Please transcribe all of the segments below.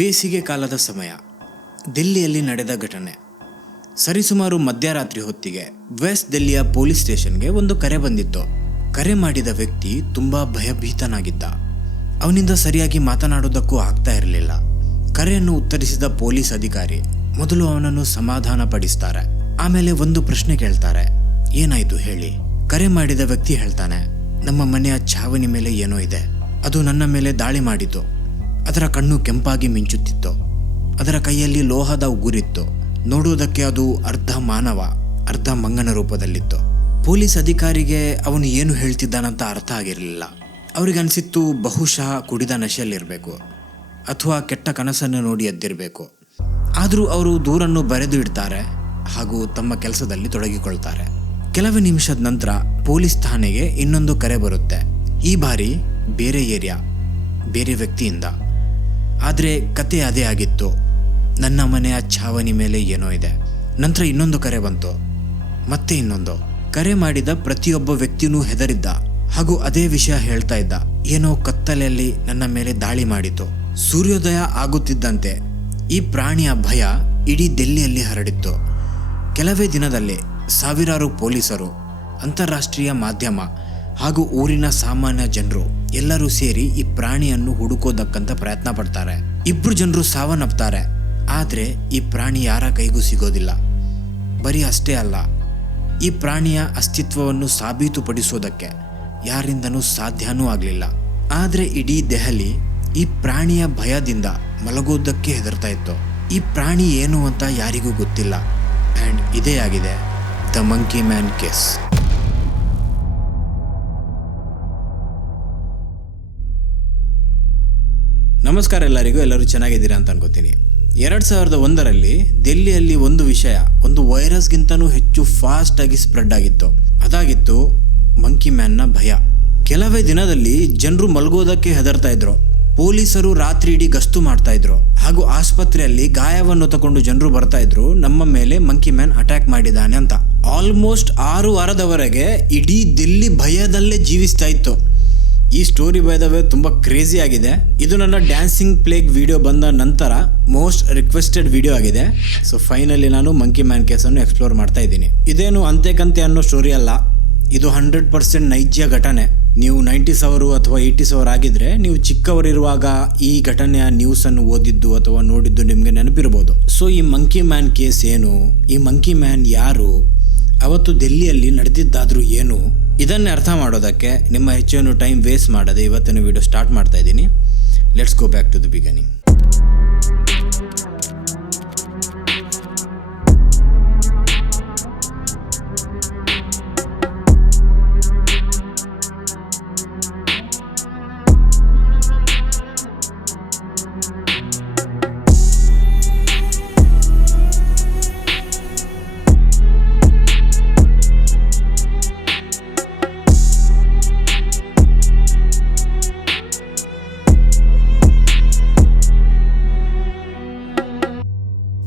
ಬೇಸಿಗೆ ಕಾಲದ ಸಮಯ. ದಿಲ್ಲಿಯಲ್ಲಿ ನಡೆದ ಘಟನೆ. ಸರಿಸುಮಾರು ಮಧ್ಯರಾತ್ರಿ ಹೊತ್ತಿಗೆ ವೆಸ್ಟ್ ದಿಲ್ಲಿಯ ಪೊಲೀಸ್ ಸ್ಟೇಷನ್ಗೆ ಒಂದು ಕರೆ ಬಂದಿತ್ತು. ಕರೆ ಮಾಡಿದ ವ್ಯಕ್ತಿ ತುಂಬಾ ಭಯಭೀತನಾಗಿದ್ದ. ಅವನಿಂದ ಸರಿಯಾಗಿ ಮಾತನಾಡೋದಕ್ಕೂ ಆಗ್ತಾ ಇರಲಿಲ್ಲ. ಕರೆಯನ್ನು ಉತ್ತರಿಸಿದ ಪೊಲೀಸ್ ಅಧಿಕಾರಿ ಮೊದಲು ಅವನನ್ನು ಸಮಾಧಾನ ಪಡಿಸ್ತಾರೆ. ಆಮೇಲೆ ಒಂದು ಪ್ರಶ್ನೆ ಕೇಳ್ತಾರೆ, ಏನಾಯ್ತು ಹೇಳಿ. ಕರೆ ಮಾಡಿದ ವ್ಯಕ್ತಿ ಹೇಳ್ತಾನೆ, ನಮ್ಮ ಮನೆಯ ಛಾವಣಿ ಮೇಲೆ ಏನೋ ಇದೆ, ಅದು ನನ್ನ ಮೇಲೆ ದಾಳಿ ಮಾಡಿತು. ಅದರ ಕಣ್ಣು ಕೆಂಪಾಗಿ ಮಿಂಚುತ್ತಿತ್ತು. ಅದರ ಕೈಯಲ್ಲಿ ಲೋಹದ ಉಗುರಿತ್ತು. ನೋಡುವುದಕ್ಕೆ ಅದು ಅರ್ಧ ಮಾನವ ಅರ್ಧ ಮಂಗನ ರೂಪದಲ್ಲಿತ್ತು. ಪೊಲೀಸ್ ಅಧಿಕಾರಿಗೆ ಅವನು ಏನು ಹೇಳ್ತಿದ್ದಾನಂತ ಅರ್ಥ ಆಗಿರಲಿಲ್ಲ. ಅವ್ರಿಗನ್ಸಿತ್ತು ಬಹುಶಃ ಕುಡಿದ ನಶೆಯಲ್ಲಿರಬೇಕು ಅಥವಾ ಕೆಟ್ಟ ಕನಸನ್ನು ನೋಡಿ ಎದ್ದಿರಬೇಕು. ಆದರೂ ಅವರು ದೂರನ್ನು ಬರೆದು ಇಡ್ತಾರೆ ಹಾಗೂ ತಮ್ಮ ಕೆಲಸದಲ್ಲಿ ತೊಡಗಿಕೊಳ್ತಾರೆ. ಕೆಲವೇ ನಿಮಿಷದ ನಂತರ ಪೊಲೀಸ್ ಠಾಣೆಗೆ ಇನ್ನೊಂದು ಕರೆ ಬರುತ್ತೆ. ಈ ಬಾರಿ ಬೇರೆ ಏರಿಯಾ, ಬೇರೆ ವ್ಯಕ್ತಿಯಿಂದ. ಆದರೆ ಕತೆ ಅದೇ ಆಗಿತ್ತು, ನನ್ನ ಮನೆಯ ಛಾವಣಿ ಮೇಲೆ ಏನೋ ಇದೆ. ನಂತರ ಇನ್ನೊಂದು ಕರೆ ಬಂತು, ಮತ್ತೆ ಇನ್ನೊಂದು. ಕರೆ ಮಾಡಿದ ಪ್ರತಿಯೊಬ್ಬ ವ್ಯಕ್ತಿಯೂ ಹೆದರಿದ್ದ ಹಾಗೂ ಅದೇ ವಿಷಯ ಹೇಳ್ತಾ ಇದ್ದ, ಏನೋ ಕತ್ತಲೆಯಲ್ಲಿ ನನ್ನ ಮೇಲೆ ದಾಳಿ ಮಾಡಿತು. ಸೂರ್ಯೋದಯ ಆಗುತ್ತಿದ್ದಂತೆ ಈ ಪ್ರಾಣಿಯ ಭಯ ಇಡೀ ದಿಲ್ಲಿಯಲ್ಲಿ ಹರಡಿತ್ತು. ಕೆಲವೇ ದಿನದಲ್ಲಿ ಸಾವಿರಾರು ಪೊಲೀಸರು, ಅಂತಾರಾಷ್ಟ್ರೀಯ ಮಾಧ್ಯಮ ಹಾಗೂ ಊರಿನ ಸಾಮಾನ್ಯ ಜನರು ಎಲ್ಲರೂ ಸೇರಿ ಈ ಪ್ರಾಣಿಯನ್ನು ಹುಡುಕೋದಕ್ಕಂತ ಪ್ರಯತ್ನ ಪಡ್ತಾರೆ. 2 ಜನರು ಸಾವನ್ನಪ್ತಾರೆ. ಆದರೆ ಈ ಪ್ರಾಣಿ ಯಾರ ಕೈಗೂ ಸಿಗೋದಿಲ್ಲ. ಬರೀ ಅಷ್ಟೇ ಅಲ್ಲ, ಈ ಪ್ರಾಣಿಯ ಅಸ್ತಿತ್ವವನ್ನು ಸಾಬೀತುಪಡಿಸೋದಕ್ಕೆ ಯಾರಿಂದನೂ ಸಾಧ್ಯನೂ ಆಗಲಿಲ್ಲ. ಆದರೆ ಇಡೀ ದೆಹಲಿ ಈ ಪ್ರಾಣಿಯ ಭಯದಿಂದ ಮಲಗೋದಕ್ಕೆ ಹೆದರ್ತಾ ಇತ್ತು. ಈ ಪ್ರಾಣಿ ಏನು ಅಂತ ಯಾರಿಗೂ ಗೊತ್ತಿಲ್ಲ. ಆ್ಯಂಡ್ ಇದೇ ಆಗಿದೆ ದ ಮಂಕಿ ಮ್ಯಾನ್ ಕೇಸ್. ನಮಸ್ಕಾರ ಎಲ್ಲರಿಗೂ, ಎಲ್ಲರೂ ಚೆನ್ನಾಗಿದ್ದೀರಾ ಅಂತ ಅನ್ಕೋತೀನಿ. 2001ರಲ್ಲಿ ದಿಲ್ಲಿಯಲ್ಲಿ ಒಂದು ವಿಷಯ ಒಂದು ವೈರಸ್ಗಿಂತನೂ ಹೆಚ್ಚು ಫಾಸ್ಟ್ ಆಗಿ ಸ್ಪ್ರೆಡ್ ಆಗಿತ್ತು. ಅದಾಗಿತ್ತು ಮಂಕಿ ಮ್ಯಾನ್ನ ಭಯ. ಕೆಲವೇ ದಿನದಲ್ಲಿ ಜನರು ಮಲಗೋದಕ್ಕೆ ಹೆದರ್ತಾ ಇದ್ರು. ಪೊಲೀಸರು ರಾತ್ರಿ ಇಡೀ ಗಸ್ತು ಮಾಡ್ತಾ ಇದ್ರು ಹಾಗೂ ಆಸ್ಪತ್ರೆಯಲ್ಲಿ ಗಾಯವನ್ನು ತಗೊಂಡು ಜನರು ಬರ್ತಾ ಇದ್ರು, ನಮ್ಮ ಮೇಲೆ ಮಂಕಿ ಮ್ಯಾನ್ ಅಟ್ಯಾಕ್ ಮಾಡಿದ್ದಾನೆ ಅಂತ. ಆಲ್ಮೋಸ್ಟ್ 6 ವಾರದವರೆಗೆ ಇಡೀ ದಿಲ್ಲಿ ಭಯದಲ್ಲೇ ಜೀವಿಸ್ತಾ ಇತ್ತು. ಈ ಸ್ಟೋರಿ ಬೈ ದ ವೇ ತುಂಬ ಕ್ರೇಜಿ ಆಗಿದೆ. ಇದು ನನ್ನ ಡ್ಯಾನ್ಸಿಂಗ್ ಪ್ಲೇಗ್ ವಿಡಿಯೋ ಬಂದ ನಂತರ ಮೋಸ್ಟ್ ರಿಕ್ವೆಸ್ಟೆಡ್ ವಿಡಿಯೋ ಆಗಿದೆ. ಸೊ ಫೈನಲಿ ನಾನು ಮಂಕಿ ಮ್ಯಾನ್ ಕೇಸನ್ನು ಎಕ್ಸ್ಪ್ಲೋರ್ ಮಾಡ್ತಾ ಇದ್ದೀನಿ. ಇದೇನು ಅಂತೆ ಅನ್ನೋ ಸ್ಟೋರಿ ಅಲ್ಲ, ಇದು 100% ನೈಜ ಘಟನೆ. ನೀವು 90s ಅವರು ಅಥವಾ 80s ಅವರು ಆಗಿದ್ರೆ ನೀವು ಚಿಕ್ಕವರಿರುವಾಗ ಈ ಘಟನೆಯ ನ್ಯೂಸನ್ನು ಓದಿದ್ದು ಅಥವಾ ನೋಡಿದ್ದು ನಿಮಗೆ ನೆನಪಿರ್ಬೋದು. ಸೊ ಈ ಮಂಕಿ ಮ್ಯಾನ್ ಕೇಸ್ ಏನು, ಈ ಮಂಕಿ ಮ್ಯಾನ್ ಯಾರು, ಅವತ್ತು ದಿಲ್ಲಿಯಲ್ಲಿ ನಡೆದಿದ್ದಾದ್ರೂ ಏನು, ಇದನ್ನೇ ಅರ್ಥ ಮಾಡೋದಕ್ಕೆ ನಿಮ್ಮ ಹೆಚ್ಚೇನು ಟೈಮ್ ವೇಸ್ಟ್ ಮಾಡದೆ ಇವತ್ತಿನ ವಿಡಿಯೋ ಸ್ಟಾರ್ಟ್ ಮಾಡ್ತಾ ಇದ್ದೀನಿ. Let's go back to the beginning.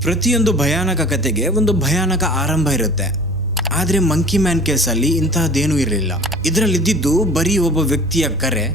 ಪ್ರತಿಯೊಂದು ಭಯಾನಕ ಕತೆಗೆ ಒಂದು ಭಯಾನಕ ಆರಂಭ ಇರುತ್ತೆ. ಆದರೆ ಮಂಕಿ ಮ್ಯಾನ್ ಕೇಸಲ್ಲಿ ಇಂತಹದ್ದೇನೂ ಇರಲಿಲ್ಲ. ಇದರಲ್ಲಿದ್ದಿದ್ದು ಬರೀ ಒಬ್ಬ ವ್ಯಕ್ತಿಯ ಕರೆ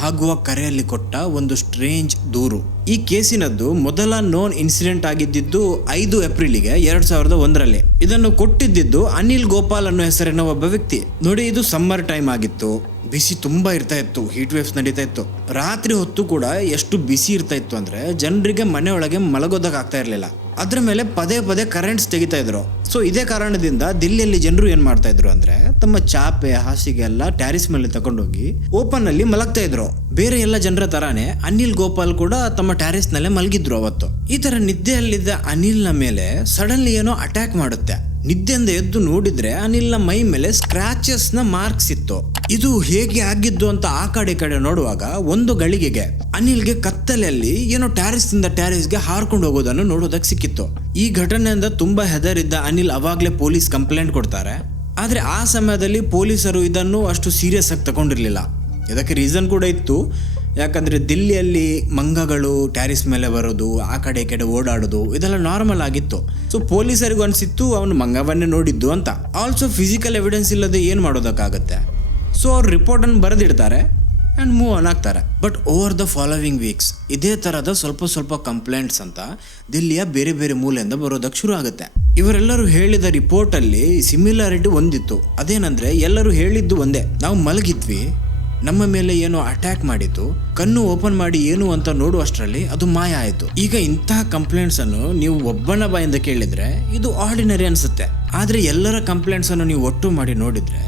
ಹಾಗೂ ಆ ಕರೆಯಲ್ಲಿ ಕೊಟ್ಟ ಒಂದು ಸ್ಟ್ರೇಂಜ್ ದೂರು. ಈ ಕೇಸಿನದ್ದು ಮೊದಲ ನೋನ್ ಇನ್ಸಿಡೆಂಟ್ ಆಗಿದ್ದು 5 ಏಪ್ರಿಲ್ಗೆ 2001ರಲ್ಲಿ. ಇದನ್ನು ಕೊಟ್ಟಿದ್ದು ಅನಿಲ್ ಗೋಪಾಲ್ ಅನ್ನೋ ಹೆಸರಿನ ಒಬ್ಬ ವ್ಯಕ್ತಿ. ನೋಡಿ, ಇದು ಸಮ್ಮರ್ ಟೈಮ್ ಆಗಿತ್ತು. ಬಿಸಿ ತುಂಬಾ ಇರ್ತಾ ಇತ್ತು, ಹೀಟ್ ವೇವ್ಸ್ ನಡೀತಾ ಇತ್ತು. ರಾತ್ರಿ ಹೊತ್ತು ಕೂಡ ಎಷ್ಟು ಬಿಸಿ ಇರ್ತಾ ಇತ್ತು ಅಂದ್ರೆ ಜನರಿಗೆ ಮನೆ ಒಳಗೆ ಮಲಗೋದಕ್ಕಾಗ್ತಾ ಇರಲಿಲ್ಲ. ಅದ್ರ ಮೇಲೆ ಪದೇ ಪದೇ ಕರೆಂಟ್ಸ್ ತೆಗಿತಾ ಇದ್ರು. ಸೊ ಇದೇ ಕಾರಣದಿಂದ ದಿಲ್ಲಿಯಲ್ಲಿ ಜನರು ಏನ್ ಮಾಡ್ತಾ ಇದ್ರು ಅಂದ್ರೆ ತಮ್ಮ ಚಾಪೆ ಹಾಸಿಗೆ ಎಲ್ಲ ಟ್ಯಾರಿಸ್ ಮೇಲೆ ತಗೊಂಡೋಗಿ ಓಪನ್ ಅಲ್ಲಿ ಮಲಗ್ತಾ ಇದ್ರು. ಬೇರೆ ಎಲ್ಲ ಜನರ ತರಾನೇ ಅನಿಲ್ ಗೋಪಾಲ್ ಕೂಡ ತಮ್ಮ ಟ್ಯಾರಿಸ್ ನಲ್ಲೇ ಮಲಗಿದ್ರು ಅವತ್ತು. ಈ ತರ ನಿದ್ದೆಯಲ್ಲಿದ್ದ ಅನಿಲ್ನ ಮೇಲೆ ಸಡನ್ಲಿ ಏನೋ ಅಟ್ಯಾಕ್ ಮಾಡುತ್ತೆ. ನಿದ್ದೆಯಿಂದ ಎದ್ದು ನೋಡಿದ್ರೆ ಅನಿಲ್ನ ಮೈ ಮೇಲೆ ಸ್ಕ್ರಾಚಸ್ ನ ಮಾರ್ಕ್ಸ್ ಇತ್ತು. ಇದು ಹೇಗೆ ಆಗಿದ್ದು ಅಂತ ಆ ಕಡೆ ನೋಡುವಾಗ ಒಂದು ಗಳಿಗೆಗೆ ಅನಿಲ್ಗೆ ಕತ್ತಲೆಯಲ್ಲಿ ಏನೋ ಟ್ಯಾರಿಸ್ ಇಂದ ಟ್ಯಾರಿಸ್ಗೆ ಹಾರ್ಕೊಂಡು ಹೋಗೋದನ್ನು ನೋಡೋದಕ್ಕೆ ಸಿಕ್ಕಿತ್ತು. ಈ ಘಟನೆಯಿಂದ ತುಂಬಾ ಹೆದರಿದ್ದ ಅನಿಲ್ ಅವಾಗ್ಲೇ ಪೊಲೀಸ್ ಕಂಪ್ಲೇಂಟ್ ಕೊಡ್ತಾರೆ. ಆದ್ರೆ ಆ ಸಮಯದಲ್ಲಿ ಪೊಲೀಸರು ಇದನ್ನು ಅಷ್ಟು ಸೀರಿಯಸ್ ಆಗಿ ತಗೊಂಡಿರ್ಲಿಲ್ಲ. ಇದಕ್ಕೆ ರೀಸನ್ ಕೂಡ ಇತ್ತು. ಯಾಕಂದ್ರೆ ದಿಲ್ಲಿಯಲ್ಲಿ ಮಂಗಗಳು ಟ್ಯಾರಿಸ್ ಮೇಲೆ ಬರೋದು, ಆ ಕಡೆ ಈ ಕಡೆ ಓಡಾಡೋದು ಇದೆಲ್ಲ ನಾರ್ಮಲ್ ಆಗಿತ್ತು. ಸೊ ಪೊಲೀಸರಿಗೂ ಅನಿಸಿತ್ತು ಅವನು ಮಂಗವನ್ನೇ ನೋಡಿದ್ದು ಅಂತ. ಆಲ್ಸೋ ಫಿಸಿಕಲ್ ಎವಿಡೆನ್ಸ್ ಇಲ್ಲದೆ ಏನು ಮಾಡೋದಕ್ಕಾಗತ್ತೆ. ಸೊ ಅವ್ರು ರಿಪೋರ್ಟನ್ನು ಬರೆದಿಡ್ತಾರೆ ಆ್ಯಂಡ್ ಮೂವ್ ಆನ್ ಆಗ್ತಾರೆ. But over the following weeks ಇದೇ ಥರದ ಸ್ವಲ್ಪ ಕಂಪ್ಲೇಂಟ್ಸ್ ಅಂತ ದಿಲ್ಲಿಯ ಬೇರೆ ಬೇರೆ ಮೂಲೆಯಿಂದ ಬರೋದಕ್ಕೆ ಶುರು ಆಗುತ್ತೆ. ಇವರೆಲ್ಲರೂ ಹೇಳಿದ ರಿಪೋರ್ಟಲ್ಲಿ ಸಿಮಿಲಾರಿಟಿ ಒಂದಿತ್ತು. ಅದೇನಂದ್ರೆ ಎಲ್ಲರೂ ಹೇಳಿದ್ದು ಒಂದೇ, ನಾವು ಮಲಗಿದ್ವಿ, ನಮ್ಮ ಮೇಲೆ ಏನೋ ಅಟ್ಯಾಕ್ ಮಾಡಿತ್ತು, ಕಣ್ಣು ಓಪನ್ ಮಾಡಿ ಏನು ಅಂತ ನೋಡುವಷ್ಟರಲ್ಲಿ ಅದು ಮಾಯ ಆಯಿತು. ಈಗ ಇಂತಹ ಕಂಪ್ಲೇಂಟ್ಸ್ ಅನ್ನು ನೀವು ಒಬ್ಬನ ಬಾಯಿಂದ ಕೇಳಿದ್ರೆ ಇದು ಆರ್ಡಿನರಿ ಅನ್ಸುತ್ತೆ. ಆದ್ರೆ ಎಲ್ಲರ ಕಂಪ್ಲೇಂಟ್ಸ್ ಅನ್ನು ನೀವು ಒಟ್ಟು ಮಾಡಿ ನೋಡಿದ್ರೆ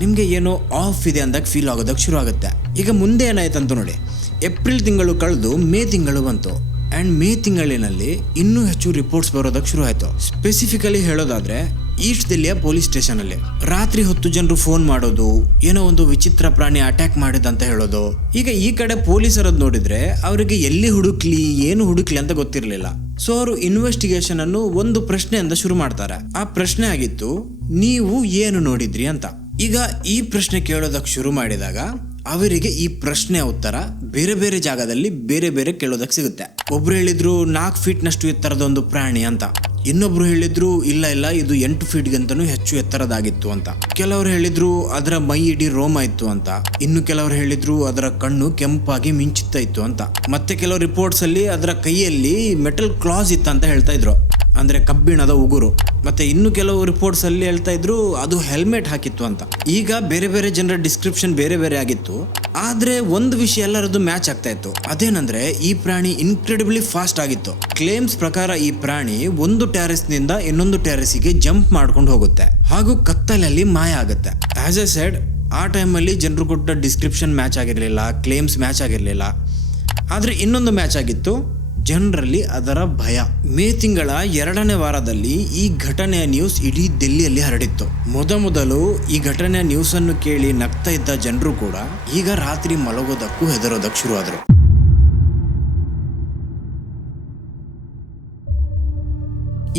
ನಿಮ್ಗೆ ಏನೋ ಆಫ್ ಇದೆ ಅಂದಾಗ ಫೀಲ್ ಆಗೋದಕ್ಕೆ ಶುರು ಆಗುತ್ತೆ. ಈಗ ಮುಂದೆ ಏನಾಯ್ತಂತ ನೋಡಿ, ಏಪ್ರಿಲ್ ತಿಂಗಳು ಕಳೆದು ಮೇ ತಿಂಗಳು ಬಂತು. ಆ್ಯಂಡ್ ಮೇ ತಿಂಗಳಿನಲ್ಲಿ ಇನ್ನೂ ಹೆಚ್ಚು ರಿಪೋರ್ಟ್ಸ್ ಬರೋದಕ್ಕೆ ಶುರು ಆಯಿತು. ಸ್ಪೆಸಿಫಿಕಲಿ ಹೇಳೋದಾದ್ರೆ ಈಸ್ಟ್ ದಿಲ್ಲಿಯ ಪೊಲೀಸ್ ಸ್ಟೇಷನ್ ಅಲ್ಲಿ ರಾತ್ರಿ 10 ಜನರು ಫೋನ್ ಮಾಡೋದು, ಏನೋ ಒಂದು ವಿಚಿತ್ರ ಪ್ರಾಣಿ ಅಟ್ಯಾಕ್ ಮಾಡಿದಂತ ಹೇಳೋದು. ಈಗ ಈ ಕಡೆ ಪೊಲೀಸರದ್ದು ನೋಡಿದ್ರೆ ಅವರಿಗೆ ಎಲ್ಲಿ ಹುಡುಕ್ಲಿ ಏನು ಹುಡುಕ್ಲಿ ಅಂತ ಗೊತ್ತಿರಲಿಲ್ಲ. ಸೊ ಅವರು ಇನ್ವೆಸ್ಟಿಗೇಷನ್ ಅನ್ನು ಒಂದು ಪ್ರಶ್ನೆಯಿಂದ ಶುರು ಮಾಡ್ತಾರೆ. ಆ ಪ್ರಶ್ನೆ ಆಗಿತ್ತು, ನೀವು ಏನು ನೋಡಿದ್ರಿ ಅಂತ. ಈಗ ಈ ಪ್ರಶ್ನೆ ಕೇಳೋದಕ್ಕೆ ಶುರು ಮಾಡಿದಾಗ ಅವರಿಗೆ ಈ ಪ್ರಶ್ನೆ ಉತ್ತರ ಬೇರೆ ಬೇರೆ ಜಾಗದಲ್ಲಿ ಬೇರೆ ಬೇರೆ ಕೇಳೋದಕ್ಕೆ ಸಿಗುತ್ತೆ. ಒಬ್ರು ಹೇಳಿದ್ರು 4 ಫೀಟ್ನಷ್ಟು ಎತ್ತರದೊಂದು ಪ್ರಾಣಿ ಅಂತ, ಇನ್ನೊಬ್ರು ಹೇಳಿದ್ರು ಇಲ್ಲ ಇದು 8 ಫೀಟ್ಗಿಂತನೂ ಹೆಚ್ಚು ಎತ್ತರದಾಗಿತ್ತು ಅಂತ. ಕೆಲವರು ಹೇಳಿದ್ರು ಅದರ ಮೈ ಇಡೀ ರೋಮ ಇತ್ತು ಅಂತ. ಇನ್ನು ಕೆಲವರು ಹೇಳಿದ್ರು ಅದರ ಕಣ್ಣು ಕೆಂಪಾಗಿ ಮಿಂಚುತ್ತಾ ಇತ್ತು ಅಂತ. ಮತ್ತೆ ಕೆಲವು ರಿಪೋರ್ಟ್ಸ್ ಅಲ್ಲಿ ಅದರ ಕೈಯಲ್ಲಿ ಮೆಟಲ್ ಕ್ಲಾಸ್ ಇತ್ತು ಅಂತ ಹೇಳ್ತಾ ಇದ್ರು, ಅಂದ್ರೆ ಕಬ್ಬಿಣದ ಉಗುರು. ಮತ್ತೆ ಇನ್ನು ಕೆಲವು ರಿಪೋರ್ಟ್ಸ್ ಅಲ್ಲಿ ಹೇಳ್ತಾ ಇದ್ರು ಅದು ಹೆಲ್ಮೆಟ್ ಹಾಕಿತ್ತು ಅಂತ. ಈಗ ಬೇರೆ ಬೇರೆ ಜನರ ಡಿಸ್ಕ್ರಿಪ್ಷನ್ ಬೇರೆ ಬೇರೆ ಆಗಿತ್ತು. ಆದ್ರೆ ಒಂದು ವಿಷಯ ಎಲ್ಲರದ್ದು ಮ್ಯಾಚ್ ಆಗ್ತಾ ಇತ್ತು. ಅದೇನಂದ್ರೆ ಈ ಪ್ರಾಣಿ ಇನ್ಕ್ರೆಡಿಬ್ಲಿ ಫಾಸ್ಟ್ ಆಗಿತ್ತು. ಕ್ಲೇಮ್ಸ್ ಪ್ರಕಾರ ಈ ಪ್ರಾಣಿ ಒಂದು ಟೆರೆಸ್ ನಿಂದ ಇನ್ನೊಂದು ಟೆರೆಸ್ಗೆ ಜಂಪ್ ಮಾಡ್ಕೊಂಡು ಹೋಗುತ್ತೆ ಹಾಗೂ ಕತ್ತಲಲ್ಲಿ ಮಾಯ ಆಗುತ್ತೆ. ಆಸ್ ಎ ಸೆಡ್, ಆ ಟೈಮಲ್ಲಿ ಜನರು ಕೊಟ್ಟ ಡಿಸ್ಕ್ರಿಪ್ಷನ್ ಮ್ಯಾಚ್ ಆಗಿರಲಿಲ್ಲ, ಕ್ಲೇಮ್ಸ್ ಮ್ಯಾಚ್ ಆಗಿರಲಿಲ್ಲ. ಆದ್ರೆ ಇನ್ನೊಂದು ಮ್ಯಾಚ್ ಆಗಿತ್ತು, ಜನರಲ್ಲಿ ಅದರ ಭಯ. ಮೇ ತಿಂಗಳ 2ನೇ ವಾರದಲ್ಲಿ ಈ ಘಟನೆಯ ನ್ಯೂಸ್ ಇಡೀ ದಿಲ್ಲಿಯಲ್ಲಿ ಹರಡಿತ್ತು. ಮೊದಲು ಈ ಘಟನೆಯ ನ್ಯೂಸ್ ಅನ್ನು ಕೇಳಿ ನಗ್ತಾ ಇದ್ದ ಜನರು ಕೂಡ ಈಗ ರಾತ್ರಿ ಮಲಗೋದಕ್ಕೂ ಹೆದರೋದಕ್ಕೆ ಶುರು ಆದರು.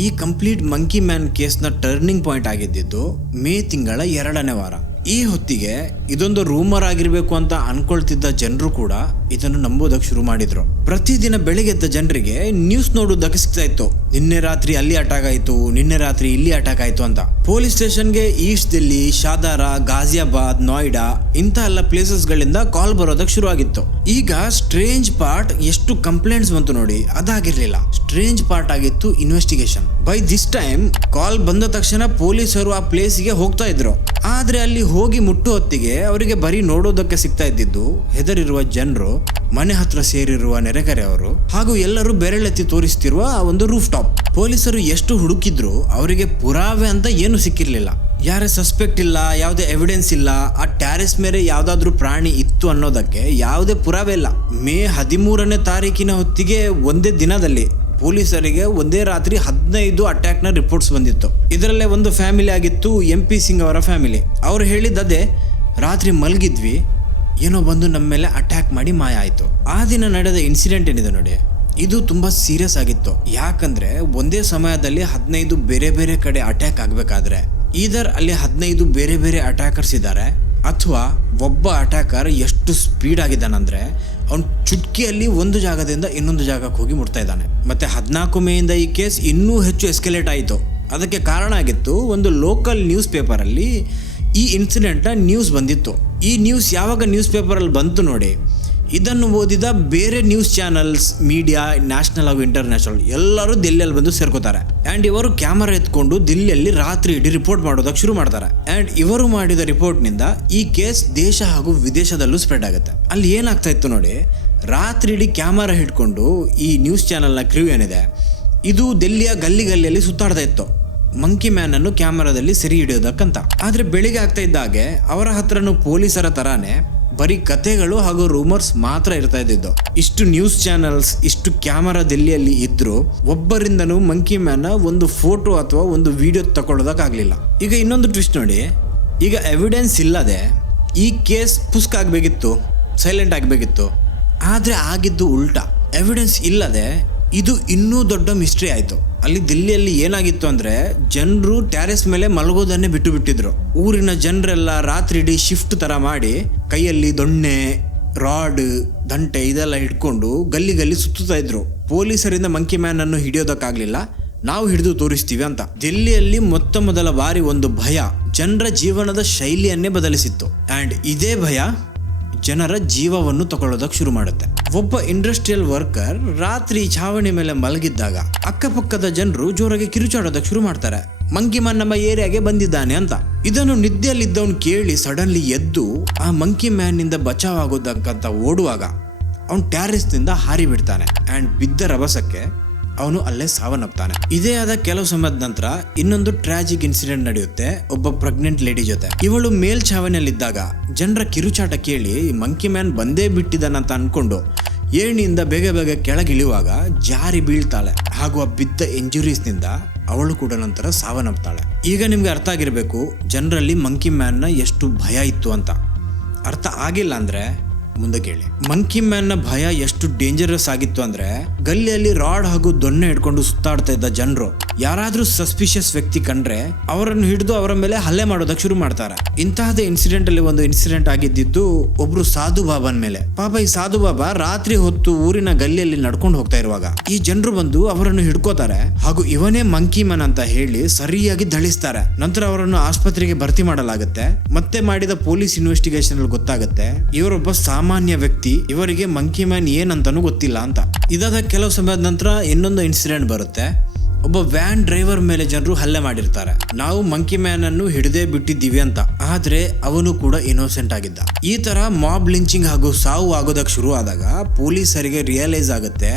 ಈ ಕಂಪ್ಲೀಟ್ ಮಂಕಿ ಮ್ಯಾನ್ ಕೇಸ್ನ ಟರ್ನಿಂಗ್ ಪಾಯಿಂಟ್ ಆಗಿದ್ದು ಮೇ ತಿಂಗಳ 2ನೇ ವಾರ. ಈ ಹೊತ್ತಿಗೆ ಇದೊಂದು ರೂಮರ್ ಆಗಿರ್ಬೇಕು ಅಂತ ಅನ್ಕೊಳ್ತಿದ್ದ ಜನರು ಕೂಡ ಇದನ್ನು ನಂಬೋದಕ್ಕೆ ಶುರು ಮಾಡಿದ್ರು. ಪ್ರತಿದಿನ ಬೆಳಿಗ್ಗೆ ಎದ್ದ ಜನರಿಗೆ ನ್ಯೂಸ್ ನೋಡೋದಕ್ಕೆ ಸಿಗ್ತಾ ಇತ್ತು, ನಿನ್ನೆ ರಾತ್ರಿ ಅಲ್ಲಿ ಅಟ್ಯಾಕ್ ಆಯ್ತು, ನಿನ್ನೆ ರಾತ್ರಿ ಇಲ್ಲಿ ಅಟ್ಯಾಕ್ ಆಯ್ತು ಅಂತ. ಪೊಲೀಸ್ ಸ್ಟೇಷನ್ಗೆ ಈಸ್ಟ್ ದಿಲ್ಲಿ, ಶಾದಾರ, ಗಾಜಿಯಾಬಾದ್, ನೋಯ್ಡಾ ಇಂಥ ಎಲ್ಲ ಪ್ಲೇಸಸ್ ಗಳಿಂದ ಕಾಲ್ ಬರೋದಕ್ಕೆ ಶುರು ಆಗಿತ್ತು. ಈಗ ಸ್ಟ್ರೇಂಜ್ ಪಾರ್ಟ್ ಎಷ್ಟು ಕಂಪ್ಲೇಂಟ್ಸ್ ಬಂತು ನೋಡಿ, ಅದಾಗಿರ್ಲಿಲ್ಲ. ಸ್ಟ್ರೇಂಜ್ ಪಾರ್ಟ್ ಆಗಿತ್ತು investigation. By this time call ಬಂದ ತಕ್ಷಣ ಪೊಲೀಸರು ಆ ಪ್ಲೇಸ್ಗೆ ಹೋಗ್ತಾ ಇದ್ರು. ಆದ್ರೆ ಅಲ್ಲಿ ಹೋಗಿ ಮುಟ್ಟು ಹೊತ್ತಿಗೆ ಅವರಿಗೆ ಬರೀ ನೋಡೋದಕ್ಕೆ ಸಿಗ್ತಾ ಇದ್ದಿದ್ದು ಹೆದರಿರುವ ಜನರು, ಮನೆ ಹತ್ರ ಸೇರಿರುವ ನೆರೆಕರೆಯವರು ಹಾಗೂ ಎಲ್ಲರೂ ಬೆರಳೆತ್ತಿ ತೋರಿಸ್ತಿರುವ ಒಂದು ರೂಫ್ ಟಾಪ್. ಪೊಲೀಸರು ಎಷ್ಟು ಹುಡುಕಿದ್ರು ಅವರಿಗೆ ಪುರಾವೆ ಅಂತ ಏನು ಸಿಕ್ಕಿರ್ಲಿಲ್ಲ. ಯಾರೇ ಸಸ್ಪೆಕ್ಟ್ ಇಲ್ಲ, ಯಾವುದೇ ಎವಿಡೆನ್ಸ್ ಇಲ್ಲ. ಆ ಟ್ಯಾರೆಸ್ ಮೇಲೆ ಯಾವ್ದಾದ್ರು ಪ್ರಾಣಿ ಇತ್ತು ಅನ್ನೋದಕ್ಕೆ ಯಾವುದೇ ಪುರಾವೆ ಇಲ್ಲ. ಮೇ 13ನೇ ತಾರೀಕಿನ ಹೊತ್ತಿಗೆ ಒಂದೇ ದಿನದಲ್ಲಿ ಪೊಲೀಸರಿಗೆ ಒಂದೇ ರಾತ್ರಿ 15 ಅಟ್ಯಾಕ್ನ ರಿಪೋರ್ಟ್ಸ್ ಬಂದಿತ್ತು. ಇದರಲ್ಲೇ ಒಂದು ಫ್ಯಾಮಿಲಿ ಆಗಿತ್ತು, MP ಸಿಂಗ್ ಅವರ ಫ್ಯಾಮಿಲಿ. ಅವ್ರು ಹೇಳಿದ್ದದೇ, ರಾತ್ರಿ ಮಲಗಿದ್ವಿ, ಏನೋ ಬಂದು ನಮ್ಮ ಮೇಲೆ ಅಟ್ಯಾಕ್ ಮಾಡಿ ಮಾಯ ಆಯಿತು. ಆ ದಿನ ನಡೆದ ಇನ್ಸಿಡೆಂಟ್ ಏನಿದೆ ನೋಡಿ, ಇದು ತುಂಬ ಸೀರಿಯಸ್ ಆಗಿತ್ತು. ಯಾಕಂದ್ರೆ ಒಂದೇ ಸಮಯದಲ್ಲಿ 15 ಬೇರೆ ಬೇರೆ ಕಡೆ ಅಟ್ಯಾಕ್ ಆಗಬೇಕಾದ್ರೆ ಈದರ್ ಅಲ್ಲಿ 15 ಬೇರೆ ಬೇರೆ ಅಟ್ಯಾಕರ್ಸ್ ಇದ್ದಾರೆ, ಅಥವಾ ಒಬ್ಬ ಅಟ್ಯಾಕರ್ ಎಷ್ಟು ಸ್ಪೀಡ್ ಆಗಿದ್ದಾನಂದ್ರೆ ಅವ್ನು ಚುಟ್ಕಿಯಲ್ಲಿ ಒಂದು ಜಾಗದಿಂದ ಇನ್ನೊಂದು ಜಾಗಕ್ಕೆ ಹೋಗಿ ಮುಟ್ತಾ ಇದ್ದಾನೆ. ಮತ್ತೆ 14 ಮೇಯಿಂದ ಈ ಕೇಸ್ ಇನ್ನೂ ಹೆಚ್ಚು ಎಸ್ಕಲೇಟ್ ಆಯಿತು. ಅದಕ್ಕೆ ಕಾರಣ ಆಗಿತ್ತು, ಒಂದು ಲೋಕಲ್ ನ್ಯೂಸ್ ಪೇಪರಲ್ಲಿ ಈ ಇನ್ಸಿಡೆಂಟ್ನ ನ್ಯೂಸ್ ಬಂದಿತ್ತು. ಈ ನ್ಯೂಸ್ ಯಾವಾಗ ನ್ಯೂಸ್ ಪೇಪರಲ್ಲಿ ಬಂತು ನೋಡಿ, ಇದನ್ನು ಓದಿದ ಬೇರೆ ನ್ಯೂಸ್ ಚಾನಲ್ಸ್, ಮೀಡಿಯಾ, ನ್ಯಾಷನಲ್ ಹಾಗೂ ಇಂಟರ್ನ್ಯಾಷನಲ್ ಎಲ್ಲರೂ ದಿಲ್ಲಿಯಲ್ಲಿ ಬಂದು ಸೇರ್ಕೋತಾರೆ. ಆ್ಯಂಡ್ ಇವರು ಕ್ಯಾಮರಾ ಎತ್ಕೊಂಡು ದಿಲ್ಲಿಯಲ್ಲಿ ರಾತ್ರಿ ಇಡೀ ರಿಪೋರ್ಟ್ ಮಾಡೋದಕ್ಕೆ ಶುರು ಮಾಡ್ತಾರೆ. ಆ್ಯಂಡ್ ಇವರು ಮಾಡಿದ ರಿಪೋರ್ಟ್ನಿಂದ ಈ ಕೇಸ್ ದೇಶ ಹಾಗೂ ವಿದೇಶದಲ್ಲೂ ಸ್ಪ್ರೆಡ್ ಆಗುತ್ತೆ. ಅಲ್ಲಿ ಏನಾಗ್ತಾ ಇತ್ತು ನೋಡಿ, ರಾತ್ರಿ ಇಡೀ ಕ್ಯಾಮರಾ ಹಿಡ್ಕೊಂಡು ಈ ನ್ಯೂಸ್ ಚಾನಲ್ನ ಕ್ರೂ ಏನಿದೆ ಇದು ದಿಲ್ಲಿಯ ಗಲ್ಲಿಯಲ್ಲಿ ಸುತ್ತಾಡ್ತಾ ಇತ್ತು, ಮಂಕಿ ಮ್ಯಾನ್ ಅನ್ನು ಕ್ಯಾಮರಾದಲ್ಲಿ ಸೆರೆ ಹಿಡಿಯೋದಕ್ಕಂತ. ಆದ್ರೆ ಬೆಳಿಗ್ಗೆ ಆಗ್ತಾ ಇದ್ದಾಗೆ ಅವರ ಹತ್ರನೂ ಪೊಲೀಸರ ತರಾನೇ ಬರೀ ಕಥೆಗಳು ಹಾಗೂ ರೂಮರ್ಸ್ ಮಾತ್ರ ಇರ್ತಾ ಇದ್ದಿದ್ದು. ಇಷ್ಟು ನ್ಯೂಸ್ ಚಾನಲ್ಸ್, ಇಷ್ಟು ಕ್ಯಾಮರಾ ದಿಲ್ಲಿಯಲ್ಲಿ ಇದ್ರು ಒಬ್ಬರಿಂದನೂ ಮಂಕಿ ಮ್ಯಾನ್ ಒಂದು ಫೋಟೋ ಅಥವಾ ಒಂದು ವಿಡಿಯೋ ತಗೊಳ್ಳೋದಕ್ಕಾಗ್ಲಿಲ್ಲ. ಈಗ ಇನ್ನೊಂದು ಟ್ವಿಸ್ಟ್ ನೋಡಿ, ಈಗ ಎವಿಡೆನ್ಸ್ ಇಲ್ಲದೆ ಈ ಕೇಸ್ ಪುಸ್ಕ್ ಆಗಬೇಕಿತ್ತು, ಸೈಲೆಂಟ್ ಆಗಬೇಕಿತ್ತು. ಆದ್ರೆ ಆಗಿದ್ದು ಉಲ್ಟಾ, ಎವಿಡೆನ್ಸ್ ಇಲ್ಲದೆ ಇದು ಇನ್ನೂ ದೊಡ್ಡ ಮಿಸ್ಟ್ರಿ ಆಯಿತು. ಅಲ್ಲಿ ದಿಲ್ಲಿಯಲ್ಲಿ ಏನಾಗಿತ್ತು ಅಂದರೆ, ಜನರು ಟ್ಯಾರೆಸ್ ಮೇಲೆ ಮಲಗೋದನ್ನೇ ಬಿಟ್ಟು ಬಿಟ್ಟಿದ್ರು. ಊರಿನ ಜನರೆಲ್ಲ ರಾತ್ರಿ ಇಡೀ ಶಿಫ್ಟ್ ಥರ ಮಾಡಿ ಕೈಯಲ್ಲಿ ದೊಣ್ಣೆ, ರಾಡ್, ದಂಟೆ ಇದೆಲ್ಲ ಹಿಡ್ಕೊಂಡು ಗಲ್ಲಿ ಸುತ್ತುತ್ತಾ ಇದ್ರು. ಪೊಲೀಸರಿಂದ ಮಂಕಿ ಮ್ಯಾನ್ ಅನ್ನು ಹಿಡಿಯೋದಕ್ಕಾಗಲಿಲ್ಲ, ನಾವು ಹಿಡಿದು ತೋರಿಸ್ತೀವಿ ಅಂತ. ದಿಲ್ಲಿಯಲ್ಲಿ ಮೊದಲ ಬಾರಿ ಒಂದು ಭಯ ಜನರ ಜೀವನದ ಶೈಲಿಯನ್ನೇ ಬದಲಿಸಿತ್ತು. ಆ್ಯಂಡ್ ಇದೇ ಭಯ ಜನರ ಜೀವವನ್ನು ತಗೊಳ್ಳೋದಕ್ಕೆ ಶುರು ಮಾಡುತ್ತೆ. ಒಬ್ಬ ಇಂಡಸ್ಟ್ರಿಯಲ್ ವರ್ಕರ್ ರಾತ್ರಿ ಛಾವಣಿ ಮೇಲೆ ಮಲಗಿದ್ದಾಗ ಅಕ್ಕಪಕ್ಕದ ಜನರು ಜೋರಾಗಿ ಕಿರುಚಾಡೋದಕ್ಕೆ ಶುರು ಮಾಡ್ತಾರೆ, ಮಂಕಿ ಮ್ಯಾನ್ ನಮ್ಮ ಏರಿಯಾಗೆ ಬಂದಿದ್ದಾನೆ ಅಂತ. ಇದನ್ನು ನಿದ್ದೆಯಲ್ಲಿದ್ದವನು ಕೇಳಿ ಸಡನ್ಲಿ ಎದ್ದು ಆ ಮಂಕಿ ಮ್ಯಾನ್ ನಿಂದ ಬಚಾವ್ ಆಗೋದಕ್ಕಂತ ಓಡುವಾಗ ಅವನು ಟ್ಯಾರಿಸ್ ನಿಂದ ಹಾರಿ ಬಿಡ್ತಾನೆ ಅಂಡ್ ಬಿದ್ದ ರಭಸಕ್ಕೆ ಅವನು ಅಲ್ಲೇ ಸಾವನ್ನಪ್ತಾನೆ. ಇದೇ ಆದ ಕೆಲವು ಸಮಯದ ನಂತರ ಇನ್ನೊಂದು ಟ್ರಾಜಿಕ್ ಇನ್ಸಿಡೆಂಟ್ ನಡೆಯುತ್ತೆ ಒಬ್ಬ ಪ್ರೆಗ್ನೆಂಟ್ ಲೇಡಿ ಜೊತೆ. ಇವಳು ಮೇಲ್ಛಾವಣಿಯಲ್ಲಿದ್ದಾಗ ಜನರ ಕಿರುಚಾಟ ಕೇಳಿ ಮಂಕಿ ಮ್ಯಾನ್ ಬಂದೇ ಬಿಟ್ಟಿದ್ದಾನಂತ ಅನ್ಕೊಂಡು ಏಣಿಯಿಂದ ಬೇಗ ಕೆಳಗಿಳಿಯುವಾಗ ಜಾರಿ ಬೀಳ್ತಾಳೆ ಹಾಗೂ ಆ ಬಿದ್ದ ಇಂಜುರೀಸ್ ನಿಂದ ಅವಳು ಕೂಡ ನಂತರ ಸಾವನ್ನಪ್ತಾಳೆ. ಈಗ ನಿಮ್ಗೆ ಅರ್ಥ ಆಗಿರ್ಬೇಕು ಜನರಲ್ಲಿ ಮಂಕಿ ಮ್ಯಾನ್ ನ ಎಷ್ಟು ಭಯ ಇತ್ತು ಅಂತ. ಅರ್ಥ ಆಗಿಲ್ಲ ಅಂದ್ರೆ ಮುಂದೆ ಕೇಳಿ. ಮಂಕಿ ಮ್ಯಾನ್ ನ ಭಯ ಎಷ್ಟು ಡೇಂಜರಸ್ ಆಗಿತ್ತು ಅಂದ್ರೆ ಗಲ್ಲಿಯಲ್ಲಿ ರಾಡ್ ಹಾಗೂ ದೊಣ್ಣೆ ಹಿಡ್ಕೊಂಡು ಸುತ್ತಾಡ್ತಾ ಇದ್ದ ಜನರು ಯಾರಾದ್ರೂ ಸಸ್ಪಿಷಿಯಸ್ ವ್ಯಕ್ತಿ ಕಂಡ್ರೆ ಅವರನ್ನು ಹಿಡಿದು ಅವರ ಮೇಲೆ ಹಲ್ಲೆ ಮಾಡೋದಕ್ಕೆ ಶುರು ಮಾಡ್ತಾರೆ. ಇಂತಹದೇ ಇನ್ಸಿಡೆಂಟ್ ಅಲ್ಲಿ ಒಂದು ಇನ್ಸಿಡೆಂಟ್ ಆಗಿದ್ದು ಒಬ್ರು ಸಾಧು ಬಾಬಾನ್ ಮೇಲೆ. ಪಾಪ ಈ ಸಾಧು ಬಾಬಾ ರಾತ್ರಿ ಹೊತ್ತು ಊರಿನ ಗಲ್ಲಿಯಲ್ಲಿ ನಡ್ಕೊಂಡು ಹೋಗ್ತಾ ಇರುವಾಗ ಈ ಜನರು ಬಂದು ಅವರನ್ನು ಹಿಡ್ಕೋತಾರೆ ಹಾಗೂ ಇವನೇ ಮಂಕಿ ಮ್ಯಾನ್ ಅಂತ ಹೇಳಿ ಸರಿಯಾಗಿ ಧಳಿಸ್ತಾರೆ. ನಂತರ ಅವರನ್ನು ಆಸ್ಪತ್ರೆಗೆ ಭರ್ತಿ ಮಾಡಲಾಗುತ್ತೆ. ಮತ್ತೆ ಮಾಡಿದ ಪೊಲೀಸ್ ಇನ್ವೆಸ್ಟಿಗೇಷನ್ ಅಲ್ಲಿ ಗೊತ್ತಾಗುತ್ತೆ ಇವರೊಬ್ಬ ಸಾಮಾನ್ಯ ವ್ಯಕ್ತಿ, ಇವರಿಗೆ ಮಂಕಿ ಮ್ಯಾನ್ ಏನಂತಾನೂ ಗೊತ್ತಿಲ್ಲ ಅಂತ. ಇದಾದ ಕೆಲವು ಸಮಯದ ನಂತರ ಇನ್ನೊಂದು ಇನ್ಸಿಡೆಂಟ್ ಬರುತ್ತೆ. ಒಬ್ಬ ವ್ಯಾನ್ ಡ್ರೈವರ್ ಮೇಲೆ ಜನರು ಹಲ್ಲೆ ಮಾಡಿರ್ತಾರೆ. ನಾವು ಮಂಕಿ ಮ್ಯಾನ್ ಅನ್ನು ಹಿಡಿದೇ ಬಿಟ್ಟಿದ್ದೀವಿ ಅಂತ. ಆದ್ರೆ ಅವನು ಕೂಡ ಇನ್ನೋಸೆಂಟ್ ಆಗಿದ್ದ. ಈ ತರ ಮಾಬ್ ಲಿಂಚಿಂಗ್ ಹಾಗೂ ಸಾವು ಆಗೋದಕ್ಕೆ ಶುರು ಆದಾಗ ಪೊಲೀಸರಿಗೆ ರಿಯಲೈಸ್ ಆಗುತ್ತೆ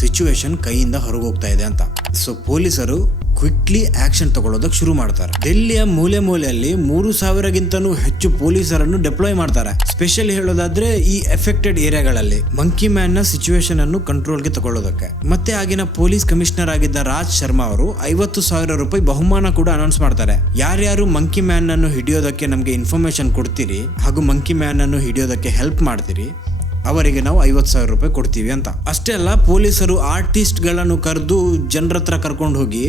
ಸಿಚುವೇಶನ್ ಕೈಯಿಂದ ಹೊರಗೋಗ್ತಾ ಇದೆ ಅಂತ. ಸೊ ಪೊಲೀಸರು ಕ್ವಿಕ್ಲಿ ಆಕ್ಷನ್ ತಗೊಳ್ಳೋದಕ್ಕೆ ಶುರು ಮಾಡ್ತಾರೆ. ಡೆಲ್ಲಿಯ ಮೂಲೆ ಮೂಲೆಯಲ್ಲಿ 3,000ಗಿಂತನೂ ಹೆಚ್ಚು ಪೊಲೀಸರನ್ನು ಡಿಪ್ಲಾಯ್ ಮಾಡ್ತಾರೆ. ಸ್ಪೆಷಲಿ ಹೇಳೋದಾದ್ರೆ ಈ ಎಫೆಕ್ಟೆಡ್ ಏರಿಯಾಗಳಲ್ಲಿ ಮಂಕಿ ಮ್ಯಾನ್ ನ ಸಿಚುವೇಶನ್ ಅನ್ನು ಕಂಟ್ರೋಲ್ಗೆ ತಗೊಳ್ಳೋದಕ್ಕೆ. ಮತ್ತೆ ಆಗಿನ ಪೊಲೀಸ್ ಕಮಿಷನರ್ ಆಗಿದ್ದ ರಾಜ್ ಶರ್ಮಾ ಅವರು 50,000 ರೂಪಾಯಿ ಬಹುಮಾನ ಕೂಡ ಅನೌನ್ಸ್ ಮಾಡ್ತಾರೆ. ಯಾರ್ಯಾರು ಮಂಕಿ ಮ್ಯಾನ್ ಅನ್ನು ಹಿಡಿಯೋದಕ್ಕೆ ನಮ್ಗೆ ಇನ್ಫಾರ್ಮೇಶನ್ ಕೊಡ್ತೀರಿ ಹಾಗೂ ಮಂಕಿ ಮ್ಯಾನ್ ಅನ್ನು ಹಿಡಿಯೋದಕ್ಕೆ ಹೆಲ್ಪ್ ಮಾಡ್ತೀರಿ ಅವರಿಗೆ ನಾವು 50,000 ರೂಪಾಯಿ ಕೊಡ್ತೀವಿ ಅಂತ. ಅಷ್ಟೇ ಅಲ್ಲ, ಪೊಲೀಸರು ಆರ್ಟಿಸ್ಟ್ ಗಳನ್ನು ಕರೆದು ಜನರ ಹತ್ರ ಕರ್ಕೊಂಡು ಹೋಗಿ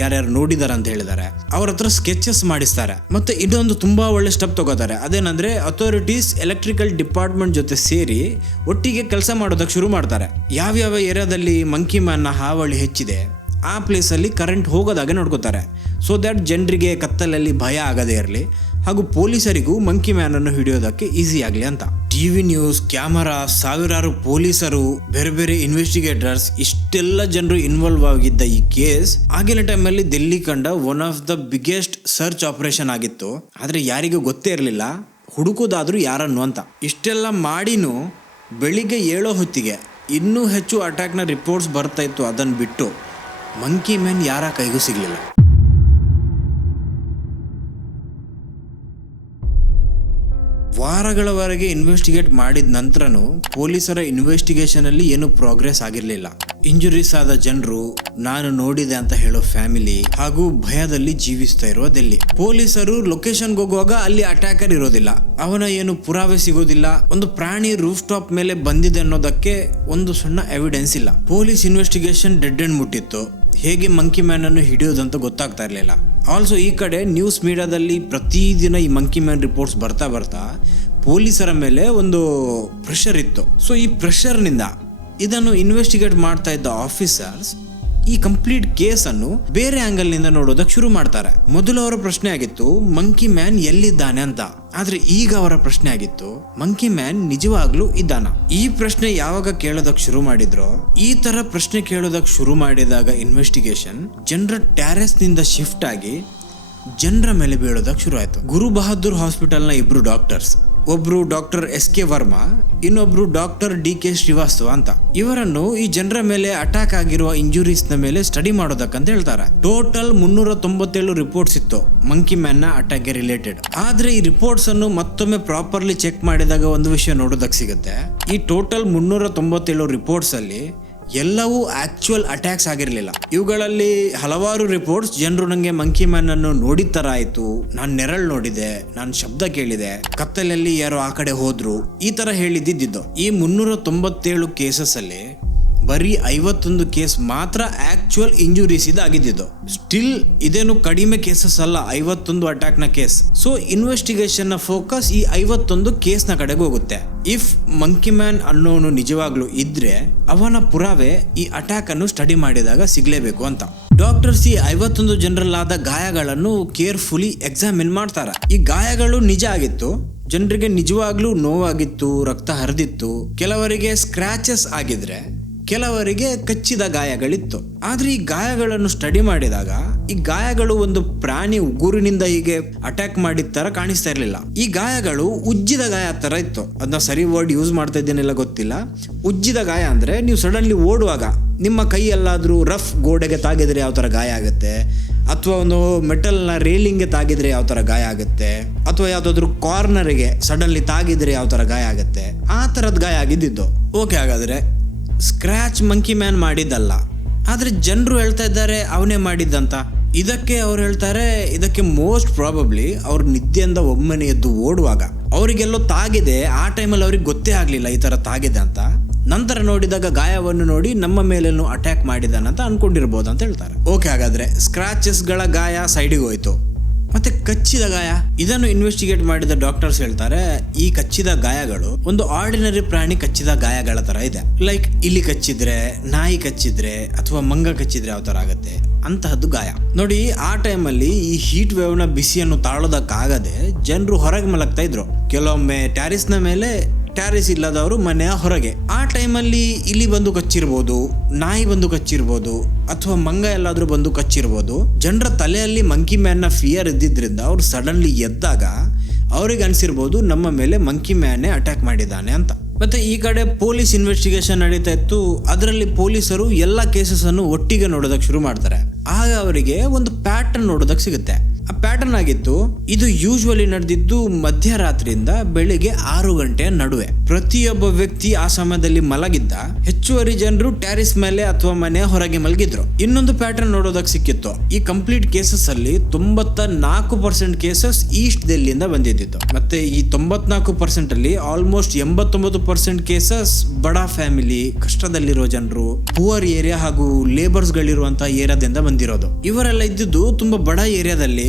ಯಾರ್ಯಾರು ನೋಡಿದಾರ ಅಂತ ಹೇಳಿದಾರೆ ಅವ್ರ ಹತ್ರ ಸ್ಕೆಚಸ್ ಮಾಡಿಸ್ತಾರೆ. ಮತ್ತೆ ಇನ್ನೊಂದು ತುಂಬಾ ಒಳ್ಳೆ ಸ್ಟೆಪ್ ತಗೋತಾರೆ. ಅದೇನಂದ್ರೆ ಅಥಾರಿಟೀಸ್ ಎಲೆಕ್ಟ್ರಿಕಲ್ ಡಿಪಾರ್ಟ್ಮೆಂಟ್ ಜೊತೆ ಸೇರಿ ಒಟ್ಟಿಗೆ ಕೆಲಸ ಮಾಡೋದಕ್ಕೆ ಶುರು ಮಾಡ್ತಾರೆ. ಯಾವ್ಯಾವ ಏರಿಯಾದಲ್ಲಿ ಮಂಕಿ ಮ್ಯಾನ್ ನ ಹಾವಳಿ ಹೆಚ್ಚಿದೆ ಆ ಪ್ಲೇಸ್ ಅಲ್ಲಿ ಕರೆಂಟ್ ಹೋಗೋದಾಗೆ ನೋಡ್ಕೋತಾರೆ. ಸೊ ದಟ್ ಜನರಿಗೆ ಕತ್ತಲಲ್ಲಿ ಭಯ ಆಗದೇ ಇರಲಿ ಹಾಗೂ ಪೊಲೀಸರಿಗೂ ಮಂಕಿ ಮ್ಯಾನ್ ಅನ್ನು ಹಿಡಿಯೋದಕ್ಕೆ ಈಸಿ ಆಗಲಿ ಅಂತ. ಟಿವಿ ನ್ಯೂಸ್, ಕ್ಯಾಮರಾ, ಸಾವಿರಾರು ಪೊಲೀಸರು, ಬೇರೆ ಬೇರೆ ಇನ್ವೆಸ್ಟಿಗೇಟರ್ಸ್, ಇಷ್ಟೆಲ್ಲ ಜನರು ಇನ್ವಾಲ್ವ್ ಆಗಿದ್ದ ಈ ಕೇಸ್ ಆಗಿನ ಟೈಮಲ್ಲಿ ದಿಲ್ಲಿ ಕಂಡ one of the biggest search operation ಆಗಿತ್ತು. ಆದ್ರೆ ಯಾರಿಗೂ ಗೊತ್ತೇ ಇರಲಿಲ್ಲ ಹುಡುಕೋದಾದ್ರೂ ಯಾರನ್ನು ಅಂತ. ಇಷ್ಟೆಲ್ಲ ಮಾಡಿನೂ ಬೆಳಿಗ್ಗೆ 7 ಹೊತ್ತಿಗೆ ಇನ್ನೂ ಹೆಚ್ಚು ಅಟ್ಯಾಕ್ನ ರಿಪೋರ್ಟ್ಸ್ ಬರ್ತಾ ಇತ್ತು. ಅದನ್ನು ಬಿಟ್ಟು ಮಂಕಿ ಮ್ಯಾನ್ ಯಾರ ಕೈಗೂ ಸಿಗಲಿಲ್ಲ. ವಾರಗಳವರೆಗೆ ಇನ್ವೆಸ್ಟಿಗೇಟ್ ಮಾಡಿದ ನಂತರನೂ ಪೊಲೀಸರ ಇನ್ವೆಸ್ಟಿಗೇಷನ್ ಅಲ್ಲಿ ಏನು ಪ್ರೋಗ್ರೆಸ್ ಆಗಿರಲಿಲ್ಲ. ಇಂಜುರೀಸ್ ಆದ ಜನರು, ನಾನು ನೋಡಿದೆ ಅಂತ ಹೇಳೋ ಫ್ಯಾಮಿಲಿ ಹಾಗೂ ಭಯದಲ್ಲಿ ಜೀವಿಸ್ತಾ ಇರುವ ದಿಲ್ಲಿ. ಪೊಲೀಸರು ಲೊಕೇಶನ್ಗೆ ಹೋಗುವಾಗ ಅಲ್ಲಿ ಅಟ್ಯಾಕರ್ ಇರೋದಿಲ್ಲ, ಅವನ ಏನು ಪುರಾವೆ ಸಿಗೋದಿಲ್ಲ, ಒಂದು ಪ್ರಾಣಿ ರೂಫ್ ಟಾಪ್ ಮೇಲೆ ಬಂದಿದೆ ಅನ್ನೋದಕ್ಕೆ ಒಂದು ಸಣ್ಣ ಎವಿಡೆನ್ಸ್ ಇಲ್ಲ. ಪೊಲೀಸ್ ಇನ್ವೆಸ್ಟಿಗೇಷನ್ ಡೆಡ್ ಎಂಡ್ ಮುಟ್ಟಿತ್ತು. ಹೇಗೆ ಮಂಕಿ ಮ್ಯಾನ್ ಅನ್ನು ಹಿಡಿಯೋದಂತ ಗೊತ್ತಾಗ್ತಾ ಇರಲಿಲ್ಲ. ಆಲ್ಸೋ ಈ ಕಡೆ ನ್ಯೂಸ್ ಮೀಡಿಯಾದಲ್ಲಿ ಪ್ರತಿದಿನ ಈ ಮಂಕಿ ಮ್ಯಾನ್ ರಿಪೋರ್ಟ್ಸ್ ಬರ್ತಾ ಪೊಲೀಸರ ಮೇಲೆ ಒಂದು ಪ್ರೆಷರ್ ಇತ್ತು. ಸೊ ಈ ಪ್ರೆಷರ್ನಿಂದ ಇದನ್ನು ಇನ್ವೆಸ್ಟಿಗೇಟ್ ಮಾಡ್ತಾ ಇದ್ದ ಆಫೀಸರ್ಸ್ ಈ ಕಂಪ್ಲೀಟ್ ಕೇಸ್ ಅನ್ನು ಬೇರೆ ಆಂಗಲ್ ನಿಂದ ನೋಡೋದಕ್ಕೆ ಶುರು ಮಾಡ್ತಾರೆ. ಮೊದಲು ಅವರ ಪ್ರಶ್ನೆ ಆಗಿತ್ತು ಮಂಕಿ ಮ್ಯಾನ್ ಎಲ್ಲಿದ್ದಾನೆ ಅಂತ. ಆದ್ರೆ ಈಗ ಅವರ ಪ್ರಶ್ನೆ ಆಗಿತ್ತು ಮಂಕಿ ಮ್ಯಾನ್ ನಿಜವಾಗ್ಲೂ ಇದ್ದಾನ. ಈ ಪ್ರಶ್ನೆ ಯಾವಾಗ ಕೇಳೋದಕ್ಕೆ ಶುರು ಮಾಡಿದ್ರೋ, ಈ ತರ ಪ್ರಶ್ನೆ ಕೇಳೋದಕ್ಕೆ ಶುರು ಮಾಡಿದಾಗ ಇನ್ವೆಸ್ಟಿಗೇಷನ್ ಜನರ ಟ್ಯಾರೆಸ್ ನಿಂದ ಶಿಫ್ಟ್ ಆಗಿ ಜನರ ಮೇಲೆ ಬೀಳೋದಕ್ಕೆ ಶುರು ಆಯ್ತು. ಗುರು ಬಹದ್ದೂರ್ ಹಾಸ್ಪಿಟಲ್ ನ 2 ಡಾಕ್ಟರ್ಸ್, ಒಬ್ರು ಡಾಕ್ಟರ್ SK ವರ್ಮಾ, ಇನ್ನೊಬ್ರು ಡಾಕ್ಟರ್ DK ಶ್ರೀವಾಸ್ತವ ಅಂತ. ಇವರನ್ನು ಈ ಜನರ ಮೇಲೆ ಅಟ್ಯಾಕ್ ಆಗಿರುವ ಇಂಜುರೀಸ್ ನ ಮೇಲೆ ಸ್ಟಡಿ ಮಾಡೋದಕ್ಕಂತ ಹೇಳ್ತಾರೆ. ಟೋಟಲ್ 397 ರಿಪೋರ್ಟ್ಸ್ ಇತ್ತು ಮಂಕಿ ಮ್ಯಾನ್ ನ ಅಟ್ಯಾಕ್ ಗೆ ರಿಲೇಟೆಡ್. ಆದ್ರೆ ಈ ರಿಪೋರ್ಟ್ಸ್ ಅನ್ನು ಮತ್ತೊಮ್ಮೆ ಪ್ರಾಪರ್ಲಿ ಚೆಕ್ ಮಾಡಿದಾಗ ಒಂದು ವಿಷಯ ನೋಡೋದಕ್ಕೆ ಸಿಗುತ್ತೆ. ಈ ಟೋಟಲ್ 397 ರಿಪೋರ್ಟ್ಸ್ ಅಲ್ಲಿ ಎಲ್ಲವೂ ಆಕ್ಚುಯಲ್ ಅಟ್ಯಾಕ್ಸ್ ಆಗಿರಲಿಲ್ಲ. ಇವುಗಳಲ್ಲಿ ಹಲವಾರು ರಿಪೋರ್ಟ್ಸ್ ಜನರು ನಂಗೆ ಮಂಕಿ ಮ್ಯಾನ್ ಅನ್ನು ನೋಡಿದ ತರ ಆಯ್ತು, ನಾನು ನೆರಳು ನೋಡಿದೆ, ನಾನು ಶಬ್ದ ಕೇಳಿದೆ, ಕತ್ತಲಲ್ಲಿ ಯಾರೋ ಆ ಕಡೆ ಹೋದ್ರು, ಈ ತರ ಹೇಳಿದ್ದಿದ್ದು. ಈ 397 ಕೇಸಸ್ ಅಲ್ಲಿ ಬರೀ 51 ಕೇಸ್ ಮಾತ್ರ ಆಕ್ಚುಯಲ್ ಇಂಜುರೀಸ್ ಆಗಿದ್ದು. ಸ್ಟಿಲ್ ಇದೇನು ಕಡಿಮೆ ಕೇಸಸ್ ಅಲ್ಲ, 51 ಅಟ್ಯಾಕ್ ನ ಕೇಸ್. ಸೊ ಇನ್ವೆಸ್ಟಿಗೇಷನ್ ನ ಫೋಕಸ್ ಈ 51 ಕೇಸ್ ನ ಕಡೆಗೆ ಹೋಗುತ್ತೆ. ಇಫ್ ಮಂಕಿ ಮ್ಯಾನ್ ಅನ್ನೋನು ನಿಜವಾಗ್ಲೂ ಇದ್ರೆ ಅವನ ಪುರಾವೆ ಈ ಅಟ್ಯಾಕ್ ಅನ್ನು ಸ್ಟಡಿ ಮಾಡಿದಾಗ ಸಿಗ್ಲೇಬೇಕು ಅಂತ. ಡಾಕ್ಟರ್ಸ್ ಈ 51 ಜನರಲ್ಲಾದ ಗಾಯಗಳನ್ನು ಕೇರ್ಫುಲಿ ಎಕ್ಸಾಮಿನ್ ಮಾಡ್ತಾರೆ. ಈ ಗಾಯಗಳು ನಿಜ ಆಗಿತ್ತು, ಜನರಿಗೆ ನಿಜವಾಗ್ಲೂ ನೋವಾಗಿತ್ತು, ರಕ್ತ ಹರಿದಿತ್ತು, ಕೆಲವರಿಗೆ ಸ್ಕ್ರಾಚಸ್ ಆಗಿದ್ರೆ ಕೆಲವರಿಗೆ ಕಚ್ಚಿದ ಗಾಯಗಳಿತ್ತು. ಆದ್ರೆ ಈ ಗಾಯಗಳನ್ನು ಸ್ಟಡಿ ಮಾಡಿದಾಗ ಈ ಗಾಯಗಳು ಒಂದು ಪ್ರಾಣಿ ಉಗುರಿನಿಂದ ಹೀಗೆ ಅಟ್ಯಾಕ್ ಮಾಡಿದ ತರ ಕಾಣಿಸ್ತಾ ಇರ್ಲಿಲ್ಲ. ಈ ಗಾಯಗಳು ಉಜ್ಜಿದ ಗಾಯ ತರ ಇತ್ತು. ಅದನ್ನ ಸರಿ ವರ್ಡ್ ಯೂಸ್ ಮಾಡ್ತಾ ಇದ್ದೇನೆಲ್ಲ ಗೊತ್ತಿಲ್ಲ. ಉಜ್ಜಿದ ಗಾಯ ಅಂದ್ರೆ ನೀವು ಸಡನ್ಲಿ ಓಡುವಾಗ ನಿಮ್ಮ ಕೈ ಎಲ್ಲಾದ್ರೂ ರಫ್ ಗೋಡೆಗೆ ತಾಗಿದ್ರೆ ಯಾವ ತರ ಗಾಯ ಆಗುತ್ತೆ, ಅಥವಾ ಒಂದು ಮೆಟಲ್ನ ರೇಲಿಂಗ್ಗೆ ತಾಗಿದ್ರೆ ಯಾವ ತರ ಗಾಯ ಆಗುತ್ತೆ, ಅಥವಾ ಯಾವ್ದಾದ್ರು ಕಾರ್ನರ್ಗೆ ಸಡನ್ಲಿ ತಾಗಿದ್ರೆ ಯಾವ ತರ ಗಾಯ ಆಗುತ್ತೆ, ಆ ತರದ್ ಗಾಯ ಆಗಿದ್ದು. ಓಕೆ, ಹಾಗಾದ್ರೆ ಸ್ಕ್ರಾಚ್ ಮಂಕಿ ಮ್ಯಾನ್ ಮಾಡಿದ್ದಲ್ಲ, ಆದ್ರೆ ಜನರು ಹೇಳ್ತಾ ಇದ್ದಾರೆ ಅವನೇ ಮಾಡಿದ್ದಂತ. ಇದಕ್ಕೆ ಅವ್ರು ಹೇಳ್ತಾರೆ, ಇದಕ್ಕೆ ಮೋಸ್ಟ್ ಪ್ರಾಬಬ್ಲಿ ಅವ್ರ ನಿದ್ದೆಯಿಂದ ಒಮ್ಮೆನೆ ಎದ್ದು ಓಡುವಾಗ ಅವರಿಗೆಲ್ಲೋ ತಾಗಿದೆ. ಆ ಟೈಮಲ್ಲಿ ಅವ್ರಿಗೆ ಗೊತ್ತೇ ಆಗ್ಲಿಲ್ಲ ಈ ತರ ತಾಗಿದೆ ಅಂತ. ನಂತರ ನೋಡಿದಾಗ ಗಾಯವನ್ನು ನೋಡಿ ನಮ್ಮ ಮೇಲೇನು ಅಟ್ಯಾಕ್ ಮಾಡಿದಾನಂತ ಅನ್ಕೊಂಡಿರ್ಬೋದು ಅಂತ ಹೇಳ್ತಾರೆ. ಓಕೆ, ಹಾಗಾದ್ರೆ ಸ್ಕ್ರಾಚಸ್ ಗಳ ಗಾಯ ಸೈಡಿಗೆ ಹೋಯ್ತು. ಮತ್ತೆ ಕಚ್ಚಿದ ಗಾಯ, ಇದನ್ನು ಇನ್ವೆಸ್ಟಿಗೇಟ್ ಮಾಡಿದ ಡಾಕ್ಟರ್ಸ್ ಹೇಳ್ತಾರೆ, ಈ ಕಚ್ಚಿದ ಗಾಯಗಳು ಒಂದು ಆರ್ಡಿನರಿ ಪ್ರಾಣಿ ಕಚ್ಚಿದ ಗಾಯಗಳ ತರ ಇದೆ. ಲೈಕ್ ಇಲಿ ಕಚ್ಚಿದ್ರೆ, ನಾಯಿ ಕಚ್ಚಿದ್ರೆ, ಅಥವಾ ಮಂಗ ಕಚ್ಚಿದ್ರೆ ಯಾವ ತರ ಆಗುತ್ತೆ ಅಂತಹದ್ದು ಗಾಯ. ನೋಡಿ, ಆ ಟೈಮಲ್ಲಿ ಈ ಹೀಟ್ ವೇವ್ ನ ಬಿಸಿಯನ್ನು ತಾಳೋದಕ್ಕಾಗದೆ ಜನರು ಹೊರಗೆ ಮಲಗ್ತಾ ಇದ್ರು. ಕೆಲವೊಮ್ಮೆ ಟ್ಯಾರಿಸ್ ನ ಮೇಲೆ, ಟ್ಯಾರಿಸ್ ಇಲ್ಲದವರು ಮನೆಯ ಹೊರಗೆ. ಆ ಟೈಮಲ್ಲಿ ಇಲಿ ಬಂದು ಕಚ್ಚಿರ್ಬೋದು, ನಾಯಿ ಬಂದು ಕಚ್ಚಿರ್ಬೋದು, ಅಥವಾ ಮಂಗ ಎಲ್ಲಾದ್ರೂ ಬಂದು ಕಚ್ಚಿರ್ಬೋದು. ಜನರ ತಲೆಯಲ್ಲಿ ಮಂಕಿ ಮ್ಯಾನ್ ನ ಫಿಯರ್ ಇದ್ದಿದ್ರಿಂದ ಅವ್ರು ಸಡನ್ಲಿ ಎದ್ದಾಗ ಅವ್ರಿಗೆ ಅನ್ಸಿರ್ಬೋದು ನಮ್ಮ ಮೇಲೆ ಮಂಕಿ ಮ್ಯಾನೇ ಅಟ್ಯಾಕ್ ಮಾಡಿದ್ದಾನೆ ಅಂತ. ಮತ್ತೆ ಈ ಕಡೆ ಪೊಲೀಸ್ ಇನ್ವೆಸ್ಟಿಗೇಷನ್ ನಡೀತಾ ಇತ್ತು. ಅದರಲ್ಲಿ ಪೊಲೀಸರು ಎಲ್ಲ ಕೇಸಸ್ ಅನ್ನು ಒಟ್ಟಿಗೆ ನೋಡೋದಕ್ಕೆ ಶುರು ಮಾಡ್ತಾರೆ. ಆಗ ಅವರಿಗೆ ಒಂದು ಪ್ಯಾಟರ್ನ್ ನೋಡೋದಕ್ಕೆ ಸಿಗುತ್ತೆ. ಆ ಪ್ಯಾಟರ್ನ್ ಆಗಿತ್ತು, ಇದು ಯೂಶುವಲಿ ನಡೆದಿದ್ದು ಮಧ್ಯರಾತ್ರಿಯಿಂದ ಬೆಳಿಗ್ಗೆ 6 ಗಂಟೆಯ ನಡುವೆ. ಪ್ರತಿಯೊಬ್ಬ ವ್ಯಕ್ತಿ ಆ ಸಮಯದಲ್ಲಿ ಮಲಗಿದ್ದ. ಹೆಚ್ಚುವರಿ ಜನರು ಟ್ಯಾರಿಸ್ ಮೇಲೆ ಅಥವಾ ಮನೆಯ ಹೊರಗೆ ಮಲಗಿದ್ರು. ಇನ್ನೊಂದು ಪ್ಯಾಟರ್ನ್ ನೋಡೋದಕ್ಕೆ ಸಿಕ್ಕಿತ್ತು. ಈ ಕಂಪ್ಲೀಟ್ ಕೇಸಸ್ ಅಲ್ಲಿ 94% ಕೇಸಸ್ ಈಸ್ಟ್ ದೆಹಲಿಯಿಂದ ಬಂದಿದ್ದು. ಮತ್ತೆ ಈ 94% ಅಲ್ಲಿ ಆಲ್ಮೋಸ್ಟ್ 89% ಕೇಸಸ್ ಬಡ ಫ್ಯಾಮಿಲಿ, ಕಷ್ಟದಲ್ಲಿರೋ ಜನರು, ಪುವರ್ ಏರಿಯಾ ಹಾಗೂ ಲೇಬರ್ಸ್ ಗಳಿರುವಂತಹ ಏರಿಯಾದಿಂದ ಬಂದಿರೋದು. ಇವರೆಲ್ಲ ಇದ್ದಿದ್ದು ತುಂಬಾ ಬಡ ಏರಿಯಾದಲ್ಲಿ.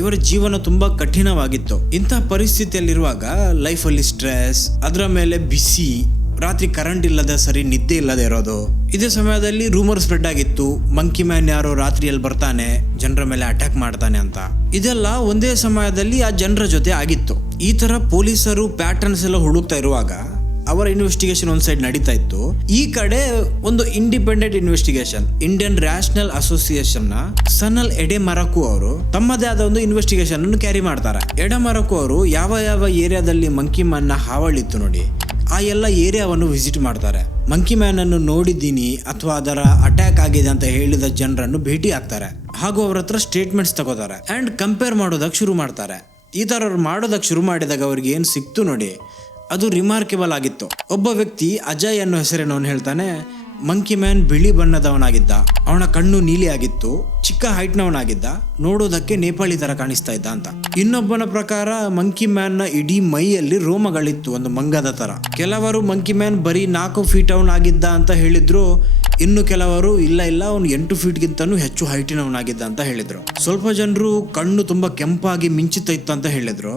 ಇವರ ಜೀವನ ತುಂಬಾ ಕಠಿಣವಾಗಿತ್ತು. ಇಂತಹ ಪರಿಸ್ಥಿತಿಯಲ್ಲಿರುವಾಗ ಲೈಫಲ್ಲಿ ಸ್ಟ್ರೆಸ್, ಅದರ ಮೇಲೆ ಬಿಸಿ, ರಾತ್ರಿ ಕರೆಂಟ್ ಇಲ್ಲದೆ ಸರಿ ನಿದ್ದೆ ಇಲ್ಲದೆ ಇರೋದು. ಇದೇ ಸಮಯದಲ್ಲಿ ರೂಮರ್ ಸ್ಪ್ರೆಡ್ ಆಗಿತ್ತು, ಮಂಕಿ ಮ್ಯಾನ್ ಯಾರೋ ರಾತ್ರಿಯಲ್ಲಿ ಬರ್ತಾನೆ, ಜನರ ಮೇಲೆ ಅಟ್ಯಾಕ್ ಮಾಡ್ತಾನೆ ಅಂತ. ಇದೆಲ್ಲ ಒಂದೇ ಸಮಯದಲ್ಲಿ ಆ ಜನರ ಜೊತೆ ಆಗಿತ್ತು. ಈ ತರ ಪೊಲೀಸರು ಪ್ಯಾಟರ್ನ್ಸ್ ಎಲ್ಲ ಹುಡುಕ್ತಾ ಇರುವಾಗ ಅವರ ಇನ್ವೆಸ್ಟಿಗೇಷನ್ ಒಂದ್ ಸೈಡ್ ನಡೀತಾ ಇತ್ತು. ಈ ಕಡೆ ಒಂದು independent investigation, Indian national association ನ ಸನಲ್ ಎಡೆಮರಕು ಅವರು ತಮ್ಮದೇ ಆದ ಒಂದು ಇನ್ವೆಸ್ಟಿಗೇಷನ್ ಅನ್ನು ಕ್ಯಾರಿ ಮಾಡ್ತಾರೆ. ಎಡೆಮರಕು ಅವರು ಯಾವ ಯಾವ ಏರಿಯಾದಲ್ಲಿ ಮಂಕಿ ಮ್ಯಾನ್ ನ ಹಾವಳಿತ್ತು ನೋಡಿ, ಆ ಎಲ್ಲ ಏರಿಯಾವನ್ನು ವಿಸಿಟ್ ಮಾಡ್ತಾರೆ. ಮಂಕಿ ಮ್ಯಾನ್ ಅನ್ನು ನೋಡಿದ್ದೀನಿ ಅಥವಾ ಅದರ ಅಟ್ಯಾಕ್ ಆಗಿದೆ ಅಂತ ಹೇಳಿದ ಜನರನ್ನು ಭೇಟಿ ಆಗ್ತಾರೆ, ಹಾಗೂ ಅವ್ರ ಹತ್ರ ಸ್ಟೇಟ್ಮೆಂಟ್ಸ್ ತಗೋತಾರೆ ಅಂಡ್ ಕಂಪೇರ್ ಮಾಡೋದಕ್ಕೆ ಶುರು ಮಾಡ್ತಾರೆ. ಈ ತರ ಅವ್ರು ಮಾಡೋದಕ್ಕೆ ಶುರು ಮಾಡಿದಾಗ ಅವ್ರಿಗೆ ಏನ್ ಸಿಕ್ತು ನೋಡಿ, ಅದು ರಿಮಾರ್ಕೆಬಲ್ ಆಗಿತ್ತು. ಒಬ್ಬ ವ್ಯಕ್ತಿ ಅಜಯ್ ಅನ್ನೋ ಹೆಸರಿನವನು ಹೇಳ್ತಾನೆ, ಮಂಕಿ ಮ್ಯಾನ್ ಬಿಳಿ ಬಣ್ಣದವನಾಗಿದ್ದ, ಅವನ ಕಣ್ಣು ನೀಲಿ ಆಗಿತ್ತು, ಚಿಕ್ಕ ಹೈಟ್ನವನಾಗಿದ್ದ, ನೋಡೋದಕ್ಕೆ ನೇಪಾಳಿ ತರ ಕಾಣಿಸ್ತಾ ಇದ್ದ ಅಂತ. ಇನ್ನೊಬ್ಬನ ಪ್ರಕಾರ ಮಂಕಿ ಮ್ಯಾನ್ ನ ಇಡೀ ಮೈಯಲ್ಲಿ ರೋಮಗಳಿತ್ತು, ಒಂದು ಮಂಗದ ತರ. ಕೆಲವರು ಮಂಕಿ ಮ್ಯಾನ್ ಬರೀ 4 ಫೀಟ್ ಅವನಾಗಿದ್ದ ಅಂತ ಹೇಳಿದ್ರು. ಇನ್ನು ಕೆಲವರು ಇಲ್ಲ ಅವನು 8 ಫೀಟ್ಗಿಂತನೂ ಹೆಚ್ಚು ಹೈಟಿನವನಾಗಿದ್ದ ಅಂತ ಹೇಳಿದ್ರು. ಸ್ವಲ್ಪ ಜನರು ಕಣ್ಣು ತುಂಬಾ ಕೆಂಪಾಗಿ ಮಿಂಚುತ್ತಾ ಇತ್ತು ಅಂತ ಹೇಳಿದ್ರು.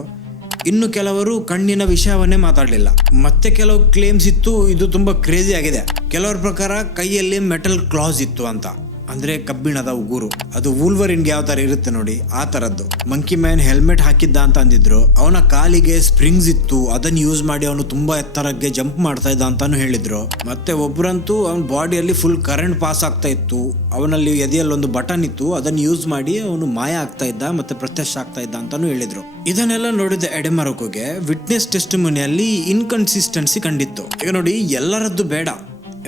ಇನ್ನು ಕೆಲವರು ಕಣ್ಣಿನ ವಿಷಯವನ್ನೇ ಮಾತಾಡಲಿಲ್ಲ. ಮತ್ತೆ ಕೆಲವು ಕ್ಲೇಮ್ಸ್ ಇತ್ತು, ಇದು ತುಂಬಾ ಕ್ರೇಜಿ ಆಗಿದೆ. ಕೆಲವರ ಪ್ರಕಾರ ಕೈಯಲ್ಲಿ ಮೆಟಲ್ ಕ್ಲಾಸ್ ಇತ್ತು ಅಂತ, ಅಂದ್ರೆ ಕಬ್ಬಿಣದ ಉಗುರು. ಅದು ವೂಲ್ವರಿನ್ಗೆ ಯಾವ ತರ ಇರುತ್ತೆ ನೋಡಿ, ಆ ತರದ್ದು. ಮಂಕಿ ಮ್ಯಾನ್ ಹೆಲ್ಮೆಟ್ ಹಾಕಿದ್ದ ಅಂತ ಅಂದಿದ್ರು. ಅವನ ಕಾಲಿಗೆ ಸ್ಪ್ರಿಂಗ್ಸ್ ಇತ್ತು, ಅದನ್ನ ಯೂಸ್ ಮಾಡಿ ಅವನು ತುಂಬಾ ಎತ್ತರಕ್ಕೆ ಜಂಪ್ ಮಾಡ್ತಾ ಇದ್ದ ಅಂತಾನು ಹೇಳಿದ್ರು. ಮತ್ತೆ ಒಬ್ರಂತೂ ಅವನ ಬಾಡಿಯಲ್ಲಿ ಫುಲ್ ಕರೆಂಟ್ ಪಾಸ್ ಆಗ್ತಾ ಇತ್ತು, ಅವನಲ್ಲಿ ಎದೆಯಲ್ಲಿ ಒಂದು ಬಟನ್ ಇತ್ತು, ಅದನ್ನ ಯೂಸ್ ಮಾಡಿ ಅವನು ಮಾಯ ಆಗ್ತಾ ಇದ್ದ ಮತ್ತೆ ಪ್ರತ್ಯಕ್ಷ ಆಗ್ತಾ ಇದ್ದ ಅಂತಾನು ಹೇಳಿದ್ರು. ಇದನ್ನೆಲ್ಲ ನೋಡಿದ ಎಡೆಮರಕೋಗೆ ವಿಟ್ನೆಸ್ ಟೆಸ್ಟಿಮನಿಯಲ್ಲಿ ಇನ್ಕನ್ಸಿಸ್ಟೆನ್ಸಿ ಕಂಡಿತ್ತು. ಈಗ ನೋಡಿ, ಎಲ್ಲರದ್ದು ಬೇಡ,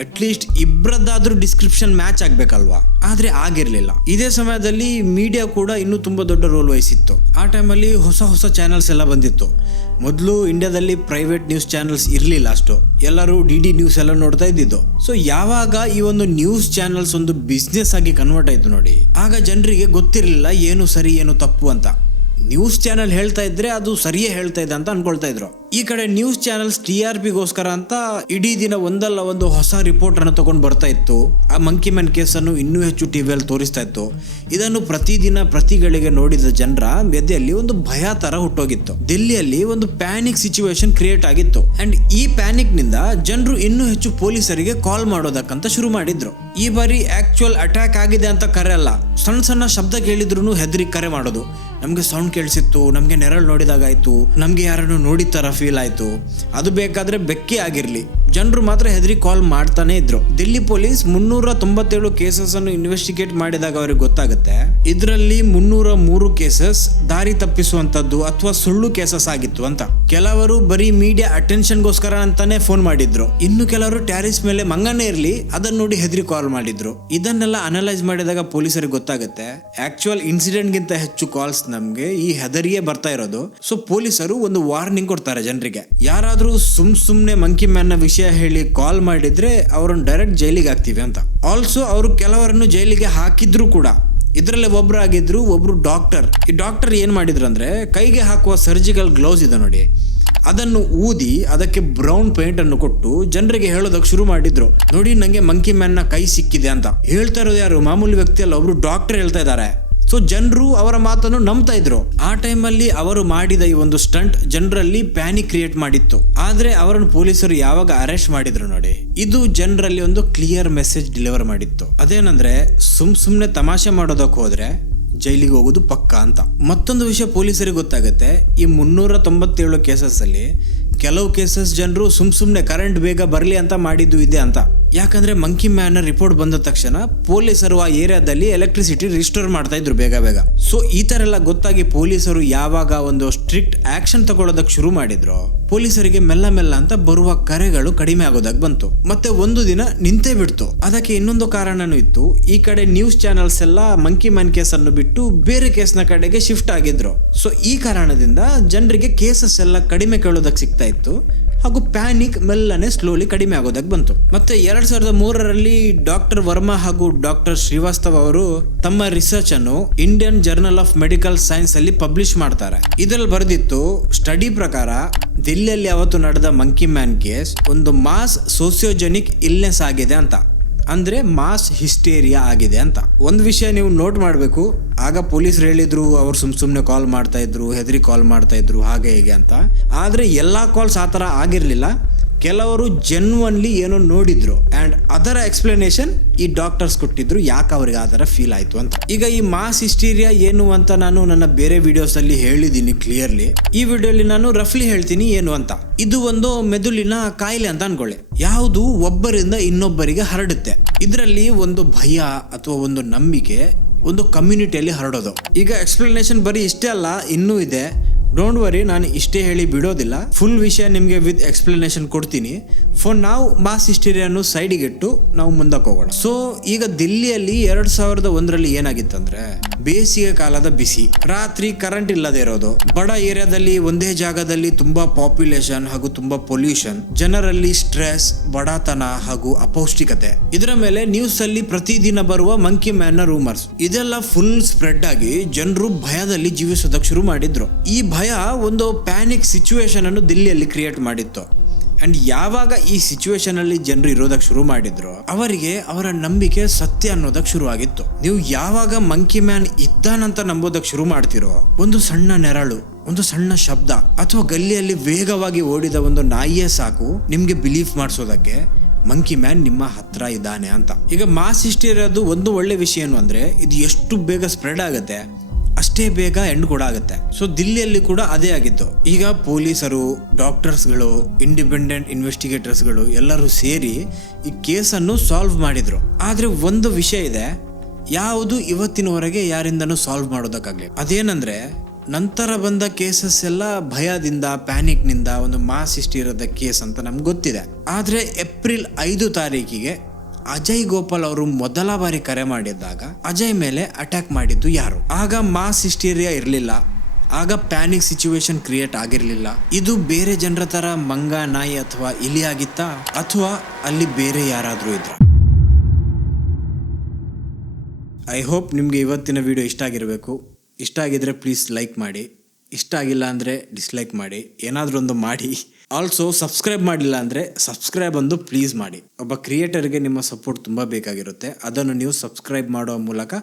ಅಟ್ಲೀಸ್ಟ್ ಇಬ್ಬರದ್ದಾದ್ರೂ ಡಿಸ್ಕ್ರಿಪ್ಷನ್ ಮ್ಯಾಚ್ ಆಗ್ಬೇಕಲ್ವಾ, ಆದ್ರೆ ಆಗಿರ್ಲಿಲ್ಲ. ಇದೇ ಸಮಯದಲ್ಲಿ ಮೀಡಿಯಾ ಕೂಡ ಇನ್ನೂ ತುಂಬಾ ದೊಡ್ಡ ರೋಲ್ ವಹಿಸಿತ್ತು. ಆ ಟೈಮಲ್ಲಿ ಹೊಸ ಚಾನೆಲ್ಸ್ ಎಲ್ಲ ಬಂದಿತ್ತು. ಮೊದಲು ಇಂಡಿಯಾದಲ್ಲಿ ಪ್ರೈವೇಟ್ ನ್ಯೂಸ್ ಚಾನೆಲ್ಸ್ ಇರ್ಲಿಲ್ಲ ಅಷ್ಟು, ಎಲ್ಲರೂ DD ನ್ಯೂಸ್ ಎಲ್ಲ ನೋಡ್ತಾ ಇದ್ದಿದ್ದು. ಸೊ ಯಾವಾಗ ಈ ಒಂದು ನ್ಯೂಸ್ ಚಾನೆಲ್ಸ್ ಒಂದು ಬಿಸ್ನೆಸ್ ಆಗಿ ಕನ್ವರ್ಟ್ ಆಯ್ತು ನೋಡಿ, ಆಗ ಜನರಿಗೆ ಗೊತ್ತಿರಲಿಲ್ಲ ಏನು ಸರಿ ಏನು ತಪ್ಪು ಅಂತ. ನ್ಯೂಸ್ ಚಾನೆಲ್ ಹೇಳ್ತಾ ಇದ್ರೆ ಅದು ಸರಿಯೇ ಹೇಳ್ತಾ ಇದೆ ಅಂತ ಅನ್ಕೊಳ್ತಾ ಇದ್ರು. ಈ ಕಡೆ ನ್ಯೂಸ್ ಚಾನೆಲ್ಸ್ TRPಗೋಸ್ಕರ ಅಂತ ಇಡೀ ದಿನ ಒಂದಲ್ಲ ಒಂದು ಹೊಸ ರಿಪೋರ್ಟ್ ಅನ್ನು ತಗೊಂಡು ಬರ್ತಾ ಇತ್ತು. ಆ ಮಂಕಿ ಮ್ಯಾನ್ ಕೇಸ್ ಅನ್ನು ಇನ್ನೂ ಹೆಚ್ಚು ಟಿವಿಯಲ್ಲಿ ತೋರಿಸ್ತಾ ಇತ್ತು. ಇದನ್ನು ಪ್ರತಿದಿನ ಪ್ರತಿಗಳಿಗೆ ನೋಡಿದ ಜನರ ಎದೆಯಲ್ಲಿ ಒಂದು ಭಯ ತರ ಹುಟ್ಟೋಗಿತ್ತು. ದಿಲ್ಲಿಯಲ್ಲಿ ಒಂದು ಪ್ಯಾನಿಕ್ ಸಿಚುವೇಶನ್ ಕ್ರಿಯೇಟ್ ಆಗಿತ್ತು. ಅಂಡ್ ಈ ಪ್ಯಾನಿಕ್ ನಿಂದ ಜನರು ಇನ್ನೂ ಹೆಚ್ಚು ಪೊಲೀಸರಿಗೆ ಕಾಲ್ ಮಾಡೋದಕ್ಕಂತ ಶುರು ಮಾಡಿದ್ರು. ಈ ಬಾರಿ ಆಕ್ಚುಯಲ್ ಅಟ್ಯಾಕ್ ಆಗಿದೆ ಅಂತ ಕರೆ ಅಲ್ಲ, ಸಣ್ಣ ಶಬ್ದ ಕೇಳಿದ್ರು ಹೆದರಿ ಕರೆ ಮಾಡೋದು. ನಮ್ಗೆ ಸೌಂಡ್ ಕೇಳಿಸಿತ್ತು, ನಮ್ಗೆ ನೆರಳು ನೋಡಿದಾಗಾಯ್ತು, ನಮ್ಗೆ ಯಾರನ್ನು ನೋಡಿದ ತರ ಫೀಲ್ ಆಯ್ತು, ಅದು ಬೇಕಾದ್ರೆ ಬೆಕ್ಕಿ ಆಗಿರ್ಲಿ, ಜನರು ಮಾತ್ರ ಹೆದರಿ ಕಾಲ್ ಮಾಡ್ತಾನೆ ಇದ್ರು. ದಿಲ್ಲಿ ಪೊಲೀಸ್ 397 ಕೇಸಸ್ ಅನ್ನು ಇನ್ವೆಸ್ಟಿಗೇಟ್ ಮಾಡಿದಾಗ ಅವ್ರಿಗೆ ಗೊತ್ತಾಗುತ್ತೆ ಇದರಲ್ಲಿ 303 ಕೇಸಸ್ ದಾರಿ ತಪ್ಪಿಸುವಂತದ್ದು ಅಥವಾ ಸುಳ್ಳು ಕೇಸಸ್ ಆಗಿತ್ತು ಅಂತ. ಕೆಲವರು ಬರೀ ಮೀಡಿಯಾ ಅಟೆನ್ಷನ್ಗೋಸ್ಕರ ಅಂತಾನೆ ಫೋನ್ ಮಾಡಿದ್ರು, ಇನ್ನು ಕೆಲವರು ಟ್ಯಾರಿಸ್ ಮೇಲೆ ಮಂಗನೇ ಇರ್ಲಿ ಅದನ್ನ ನೋಡಿ ಹೆದರಿ ಕಾಲ್ ಮಾಡಿದ್ರು. ಇದನ್ನೆಲ್ಲ ಅನಲೈಸ್ ಮಾಡಿದಾಗ ಪೊಲೀಸರಿಗೆ ಗೊತ್ತಾಗುತ್ತೆ ಆಕ್ಚುಯಲ್ ಇನ್ಸಿಡೆಂಟ್ ಗಿಂತ ಹೆಚ್ಚು ಕಾಲ್ಸ್ ನಮ್ಗೆ ಈ ಹೆದರಿಯೇ ಬರ್ತಾ ಇರೋದು. ಸೊ ಪೊಲೀಸರು ಒಂದು ವಾರ್ನಿಂಗ್ ಕೊಡ್ತಾರೆ ಜನರಿಗೆ, ಯಾರಾದ್ರೂ ಸುಮ್ನೆ ಮಂಕಿ ಮ್ಯಾನ್ ನ ವಿಷಯ ಹೇಳಿ ಕಾಲ್ ಮಾಡಿದ್ರೆ ಅವ್ರನ್ನ ಡೈರೆಕ್ಟ್ ಜೈಲಿಗೆ ಹಾಕ್ತಿವಿ ಅಂತ. ಆಲ್ಸೋ ಅವರು ಕೆಲವರನ್ನು ಜೈಲಿಗೆ ಹಾಕಿದ್ರು ಕೂಡ. ಇದರಲ್ಲಿ ಒಬ್ರು ಡಾಕ್ಟರ್. ಈ ಡಾಕ್ಟರ್ ಏನ್ ಮಾಡಿದ್ರು ಅಂದ್ರೆ ಕೈಗೆ ಹಾಕುವ ಸರ್ಜಿಕಲ್ ಗ್ಲೌಸ್ ಇದೆ ನೋಡಿ, ಅದನ್ನು ಊದಿ ಅದಕ್ಕೆ ಬ್ರೌನ್ ಪೇಂಟ್ ಅನ್ನು ಕೊಟ್ಟು ಜನರಿಗೆ ಹೇಳೋದಕ್ಕೆ ಶುರು ಮಾಡಿದ್ರು, ನೋಡಿ ನಂಗೆ ಮಂಕಿ ಮ್ಯಾನ್ ನ ಕೈ ಸಿಕ್ಕಿದೆ ಅಂತ. ಹೇಳ್ತಾ ಇರೋದು ಯಾರು? ಮಾಮೂಲಿ ವ್ಯಕ್ತಿ ಅಲ್ಲ, ಒಬ್ರು ಡಾಕ್ಟರ್ ಹೇಳ್ತಾ ಇದ್ದಾರೆ. ಸೊ ಜನರು ಅವರ ಮಾತನ್ನು ನಂಬ್ತಾ ಇದ್ರು. ಆ ಟೈಮಲ್ಲಿ ಅವರು ಮಾಡಿದ ಈ ಒಂದು ಸ್ಟಂಟ್ ಜನರಲ್ಲಿ ಪ್ಯಾನಿಕ್ ಕ್ರಿಯೇಟ್ ಮಾಡಿತ್ತು. ಆದ್ರೆ ಅವರನ್ನು ಪೊಲೀಸರು ಯಾವಾಗ ಅರೆಸ್ಟ್ ಮಾಡಿದ್ರು ನೋಡಿ, ಇದು ಜನರಲ್ಲಿ ಒಂದು ಕ್ಲಿಯರ್ ಮೆಸೇಜ್ ಡೆಲಿವರ್ ಮಾಡಿತ್ತು. ಅದೇನಂದ್ರೆ ಸುಮ್ನೆ ತಮಾಷೆ ಮಾಡೋದಕ್ಕೆ ಹೋದ್ರೆ ಜೈಲಿಗೆ ಹೋಗೋದು ಪಕ್ಕ ಅಂತ. ಮತ್ತೊಂದು ವಿಷಯ ಪೊಲೀಸರಿಗೆ ಗೊತ್ತಾಗುತ್ತೆ, ಈ 397 ಕೇಸಸ್ ಅಲ್ಲಿ ಕೆಲವು ಕೇಸಸ್ ಜನರು ಸುಮ್ನೆ ಕರೆಂಟ್ ಬೇಗ ಬರ್ಲಿ ಅಂತ ಮಾಡಿದ್ದು ಇದೆ ಅಂತ. ಯಾಕಂದ್ರೆ ಮಂಕಿ ಮ್ಯಾನ್ ರಿಪೋರ್ಟ್ ಬಂದ ತಕ್ಷಣ ಪೊಲೀಸರು ಆ ಏರಿಯಾದಲ್ಲಿ ಎಲೆಕ್ಟ್ರಿಸಿಟಿ ರಿಸ್ಟೋರ್ ಮಾಡ್ತಾ ಇದ್ರು ಬೇಗ. ಸೊ ಈ ತರ ಎಲ್ಲ ಗೊತ್ತಾಗಿ ಪೊಲೀಸರು ಯಾವಾಗ ಒಂದು ಸ್ಟ್ರಿಕ್ಟ್ ಆಕ್ಷನ್ ತಗೊಳ್ಳೋದಕ್ಕೆ ಶುರು ಮಾಡಿದ್ರು, ಪೊಲೀಸರಿಗೆ ಮೆಲ್ಲ ಅಂತ ಬರುವ ಕರೆಗಳು ಕಡಿಮೆ ಆಗೋದಕ್ಕೆ ಬಂತು. ಮತ್ತೆ ಒಂದು ದಿನ ನಿಂತೇ ಬಿಡ್ತು. ಅದಕ್ಕೆ ಇನ್ನೊಂದು ಕಾರಣನೂ ಇತ್ತು. ಈ ಕಡೆ ನ್ಯೂಸ್ ಚಾನೆಲ್ಸ್ ಎಲ್ಲ ಮಂಕಿ ಮ್ಯಾನ್ ಕೇಸ್ ಅನ್ನು ಬಿಟ್ಟು ಬೇರೆ ಕೇಸ್ನ ಕಡೆಗೆ ಶಿಫ್ಟ್ ಆಗಿದ್ರು. ಸೊ ಈ ಕಾರಣದಿಂದ ಜನರಿಗೆ ಕೇಸಸ್ ಎಲ್ಲ ಕಡಿಮೆ ಕೇಳೋದಕ್ಕೆ ಸಿಗ್ತಾ ಇತ್ತು ಹಾಗೂ ಪ್ಯಾನಿಕ್ ಮೆಲ್ಲನೆ ಸ್ಲೋಲಿ ಕಡಿಮೆ ಆಗೋದಕ್ಕೆ ಬಂತು. ಮತ್ತೆ 2003ರಲ್ಲಿ ಡಾಕ್ಟರ್ ವರ್ಮಾ ಹಾಗೂ ಡಾಕ್ಟರ್ ಶ್ರೀವಾಸ್ತವ್ ಅವರು ತಮ್ಮ ರಿಸರ್ಚ್ ಅನ್ನು Indian journal of medical science ಅಲ್ಲಿ ಪಬ್ಲಿಷ್ ಮಾಡ್ತಾರೆ. ಇದರಲ್ಲಿ ಬರೆದಿತ್ತು, ಸ್ಟಡಿ ಪ್ರಕಾರ ದಿಲ್ಲಿಯಲ್ಲಿ ಅವತ್ತು ನಡೆದ ಮಂಕಿ ಮ್ಯಾನ್ ಕೇಸ್ ಒಂದು ಮಾಸ್ ಸೋಸಿಯೋಜೆನಿಕ್ ಇಲ್ನೆಸ್ ಆಗಿದೆ ಅಂತ. ಅಂದ್ರೆ ಮಾಸ್ ಹಿಸ್ಟೇರಿಯಾ ಆಗಿದೆ ಅಂತ. ಒಂದು ವಿಷಯ ನೀವು ನೋಟ್ ಮಾಡಬೇಕು, ಆಗ ಪೊಲೀಸರು ಹೇಳಿದ್ರು ಅವ್ರು ಸುಮ್ನೆ ಕಾಲ್ ಮಾಡ್ತಾ ಇದ್ರು, ಹೆದರಿ ಕಾಲ್ ಮಾಡ್ತಾ ಇದ್ರು, ಹಾಗೆ ಹೀಗೆ ಅಂತ. ಆದ್ರೆ ಎಲ್ಲಾ ಕಾಲ್ಸ್ ಆ ತರ ಆಗಿರ್ಲಿಲ್ಲ. ಕೆಲವರು ಜೆನ್ವನ್ಲಿ ಏನೋ ನೋಡಿದ್ರು ಅಂಡ್ ಅದರ ಎಕ್ಸ್ಪ್ಲನೇಷನ್ ಈ ಡಾಕ್ಟರ್ಸ್ ಕೊಟ್ಟಿದ್ರು, ಯಾಕೆ ಅವ್ರಿಗೆ ಆ ತರ ಫೀಲ್ ಆಯ್ತು ಅಂತ. ಈಗ ಈ ಮಾಸ್ ಹಿಸ್ಟೀರಿಯಾ ಏನು ಅಂತ ನಾನು ನನ್ನ ಬೇರೆ ವಿಡಿಯೋಸ್ ಅಲ್ಲಿ ಹೇಳಿದ್ದೀನಿ ಕ್ಲಿಯರ್ಲಿ. ಈ ವಿಡಿಯೋಲಿ ನಾನು ರಫ್ಲಿ ಹೇಳ್ತೀನಿ ಏನು ಅಂತ. ಇದು ಒಂದು ಮೆದುಳಿನ ಕಾಯಿಲೆ ಅಂತ ಅನ್ಕೊಳ್ಳಿ, ಯಾವುದು ಒಬ್ಬರಿಂದ ಇನ್ನೊಬ್ಬರಿಗೆ ಹರಡುತ್ತೆ. ಇದರಲ್ಲಿ ಒಂದು ಭಯ ಅಥವಾ ಒಂದು ನಂಬಿಕೆ ಒಂದು ಕಮ್ಯುನಿಟಿಯಲ್ಲಿ ಹರಡೋದು. ಈಗ ಎಕ್ಸ್ಪ್ಲನೇಷನ್ ಬರೀ ಇಷ್ಟೇ ಅಲ್ಲ, ಇನ್ನೂ ಇದೆ. ಡೋಂಟ್ ವರಿ, ನಾನು ಇಷ್ಟೇ ಹೇಳಿ ಬಿಡೋದಿಲ್ಲ, ಫುಲ್ ವಿಷಯ ನಿಮಗೆ ವಿತ್ ಎಕ್ಸ್ಪ್ಲನೇಷನ್ ಕೊಡ್ತೀನಿ. ಫಾರ್ ನಾವು ಮಾಸ್ ಹಿಸ್ಟೀರಿಯನ್ನು ಸೈಡಿಗೆ ಇಟ್ಟು ನಾವು ಮುಂದಕ್ಕೆ ಹೋಗೋಣ. ಸೊ ಈಗ ದಿಲ್ಲಿಯಲ್ಲಿ 2001ರಲ್ಲಿ ಏನಾಗಿತ್ತಂದ್ರೆ ಬೇಸಿಗೆ ಕಾಲದ ಬಿಸಿ, ರಾತ್ರಿ ಕರೆಂಟ್ ಇಲ್ಲದೆ ಇರೋದು, ಬಡ ಏರಿಯಾದಲ್ಲಿ ಒಂದೇ ಜಾಗದಲ್ಲಿ ತುಂಬಾ ಪಾಪ್ಯುಲೇಷನ್ ಹಾಗೂ ತುಂಬಾ ಪೊಲ್ಯೂಷನ್, ಜನರಲ್ಲಿ ಸ್ಟ್ರೆಸ್, ಬಡತನ ಹಾಗೂ ಅಪೌಷ್ಟಿಕತೆ. ಇದರ ಮೇಲೆ ನ್ಯೂಸ್ ಅಲ್ಲಿ ಪ್ರತಿದಿನ ಬರುವ ಮಂಕಿ ಮ್ಯಾನ್ ನ ರೂಮರ್ಸ್, ಇದೆಲ್ಲ ಫುಲ್ ಸ್ಪ್ರೆಡ್ ಆಗಿ ಜನರು ಭಯದಲ್ಲಿ ಜೀವಿಸೋದಕ್ಕೆ ಶುರು ಮಾಡಿದ್ರು. ಈ ಭಯ ಒಂದು ಪ್ಯಾನಿಕ್ ಸಿಚುವೇಶನ್ ಅನ್ನು ದಿಲ್ಲಿಯಲ್ಲಿ ಕ್ರಿಯೇಟ್ ಮಾಡಿತ್ತು. ಅಂಡ್ ಯಾವಾಗ ಈ ಸಿಚುವೇಶನ್ ಅಲ್ಲಿ ಜನರು ಇರೋದಕ್ಕೆ ಶುರು ಮಾಡಿದ್ರು, ಅವರಿಗೆ ಅವರ ನಂಬಿಕೆ ಸತ್ಯ ಅನ್ನೋದಕ್ಕೆ ಶುರು ಆಗಿತ್ತು. ನೀವು ಯಾವಾಗ ಮಂಕಿ ಮ್ಯಾನ್ ಇದ್ದಾನಂತ ನಂಬೋದಕ್ಕೆ ಶುರು ಮಾಡ್ತಿರೋ, ಒಂದು ಸಣ್ಣ ನೆರಳು, ಒಂದು ಸಣ್ಣ ಶಬ್ದ ಅಥವಾ ಗಲ್ಲಿಯಲ್ಲಿ ವೇಗವಾಗಿ ಓಡಿದ ಒಂದು ನಾಯಿಯೇ ಸಾಕು ನಿಮ್ಗೆ ಬಿಲೀಫ್ ಮಾಡಿಸೋದಕ್ಕೆ ಮಂಕಿ ಮ್ಯಾನ್ ನಿಮ್ಮ ಹತ್ರ ಇದ್ದಾನೆ ಅಂತ. ಈಗ ಮಾಸ್ ಹಿಸ್ಟೀರಿಯಾದು ಒಂದು ಒಳ್ಳೆ ವಿಷಯ ಏನು ಅಂದ್ರೆ, ಇದು ಎಷ್ಟು ಬೇಗ ಸ್ಪ್ರೆಡ್ ಆಗುತ್ತೆ ಅಷ್ಟೇ ಬೇಗ ಎಂಡ್ ಕೂಡ ಆಗುತ್ತೆ. ಸೊ ದಿಲ್ಲಿಯಲ್ಲಿ ಕೂಡ ಅದೇ ಆಗಿತ್ತು. ಈಗ ಪೊಲೀಸರು, ಡಾಕ್ಟರ್ಸ್ಗಳು, ಇಂಡಿಪೆಂಡೆಂಟ್ ಇನ್ವೆಸ್ಟಿಗೇಟರ್ಸ್ಗಳು ಎಲ್ಲರೂ ಸೇರಿ ಈ ಕೇಸನ್ನು ಸಾಲ್ವ್ ಮಾಡಿದ್ರು. ಆದ್ರೆ ಒಂದು ವಿಷಯ ಇದೆ, ಯಾವುದು ಇವತ್ತಿನವರೆಗೆ ಯಾರಿಂದನೂ ಸಾಲ್ವ್ ಮಾಡೋದಕ್ಕಾಗ್ಲಿ. ಅದೇನಂದ್ರೆ, ನಂತರ ಬಂದ ಕೇಸಸ್ ಎಲ್ಲ ಭಯದಿಂದ, ಪ್ಯಾನಿಕ್ ನಿಂದ ಒಂದು ಮಾಸ್ ಹಿಸ್ಟೀರಿಯಾದ ಕೇಸ್ ಅಂತ ನಮ್ಗೆ ಗೊತ್ತಿದೆ. ಆದ್ರೆ ಏಪ್ರಿಲ್ 5 ತಾರೀಕಿಗೆ ಅಜಯ್ ಗೋಪಾಲ್ ಅವರು ಮೊದಲ ಬಾರಿ ಕರೆ ಮಾಡಿದ್ದಾಗ ಅಜಯ್ ಮೇಲೆ ಅಟ್ಯಾಕ್ ಮಾಡಿದ್ದು ಯಾರು? ಆಗ ಮಾಸ್ ಹಿಸ್ಟೀರಿಯಾ ಇರಲಿಲ್ಲ, ಆಗ ಪ್ಯಾನಿಕ್ ಸಿಚುವೇಶನ್ ಕ್ರಿಯೇಟ್ ಆಗಿರ್ಲಿಲ್ಲ. ಇದು ಬೇರೆ ಜನರ ತರ ಮಂಗ, ನಾಯಿ ಅಥವಾ ಇಲಿ ಆಗಿತ್ತಾ, ಅಥವಾ ಅಲ್ಲಿ ಬೇರೆ ಯಾರಾದ್ರೂ ಇದ್ರ? ಐ ಹೋಪ್ ನಿಮ್ಗೆ ಇವತ್ತಿನ ವಿಡಿಯೋ ಇಷ್ಟ ಆಗಿರಬೇಕು. ಇಷ್ಟ ಆಗಿದ್ರೆ ಪ್ಲೀಸ್ ಲೈಕ್ ಮಾಡಿ, ಇಷ್ಟ ಆಗಿಲ್ಲ ಅಂದರೆ ಡಿಸ್ಲೈಕ್ ಮಾಡಿ, ಏನಾದರೂ ಒಂದು ಮಾಡಿ. ಆಲ್ಸೋ ಸಬ್ಸ್ಕ್ರೈಬ್ ಮಾಡಿಲ್ಲ ಅಂದರೆ ಸಬ್ಸ್ಕ್ರೈಬ್ ಒಂದು ಪ್ಲೀಸ್ ಮಾಡಿ. ಒಬ್ಬ ಕ್ರಿಯೇಟರ್ಗೆ ನಿಮ್ಮ ಸಪೋರ್ಟ್ ತುಂಬ ಬೇಕಾಗಿರುತ್ತೆ, ಅದನ್ನು ನೀವು ಸಬ್ಸ್ಕ್ರೈಬ್ ಮಾಡೋ ಮೂಲಕ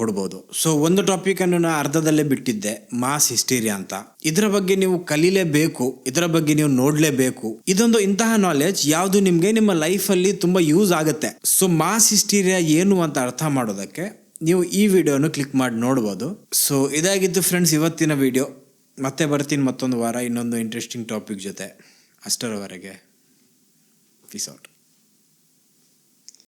ಕೊಡ್ಬೋದು. ಸೊ ಒಂದು ಟಾಪಿಕನ್ನು ನಾನು ಅರ್ಧದಲ್ಲೇ ಬಿಟ್ಟಿದ್ದೆ, ಮಾಸ್ ಹಿಸ್ಟೀರಿಯಾ ಅಂತ. ಇದರ ಬಗ್ಗೆ ನೀವು ಕಲೀಲೇಬೇಕು, ಇದರ ಬಗ್ಗೆ ನೀವು ನೋಡಲೇಬೇಕು. ಇದೊಂದು ಇಂತಹ ನಾಲೆಜ್ ಯಾವುದು ನಿಮಗೆ ನಿಮ್ಮ ಲೈಫಲ್ಲಿ ತುಂಬ ಯೂಸ್ ಆಗುತ್ತೆ. ಸೊ ಮಾಸ್ ಹಿಸ್ಟೀರಿಯಾ ಏನು ಅಂತ ಅರ್ಥ ಮಾಡೋದಕ್ಕೆ ನೀವು ಈ ವಿಡಿಯೋನು ಕ್ಲಿಕ್ ಮಾಡಿ ನೋಡ್ಬೋದು. ಸೊ ಇದಾಗಿತ್ತು ಫ್ರೆಂಡ್ಸ್ ಇವತ್ತಿನ ವಿಡಿಯೋ. ಮತ್ತೆ ಬರ್ತೀನಿ ಮತ್ತೊಂದು ವಾರ ಇನ್ನೊಂದು ಇಂಟ್ರೆಸ್ಟಿಂಗ್ ಟಾಪಿಕ್ ಜೊತೆ. ಅಷ್ಟರವರೆಗೆ ಪೀಸ್ ಔಟ್.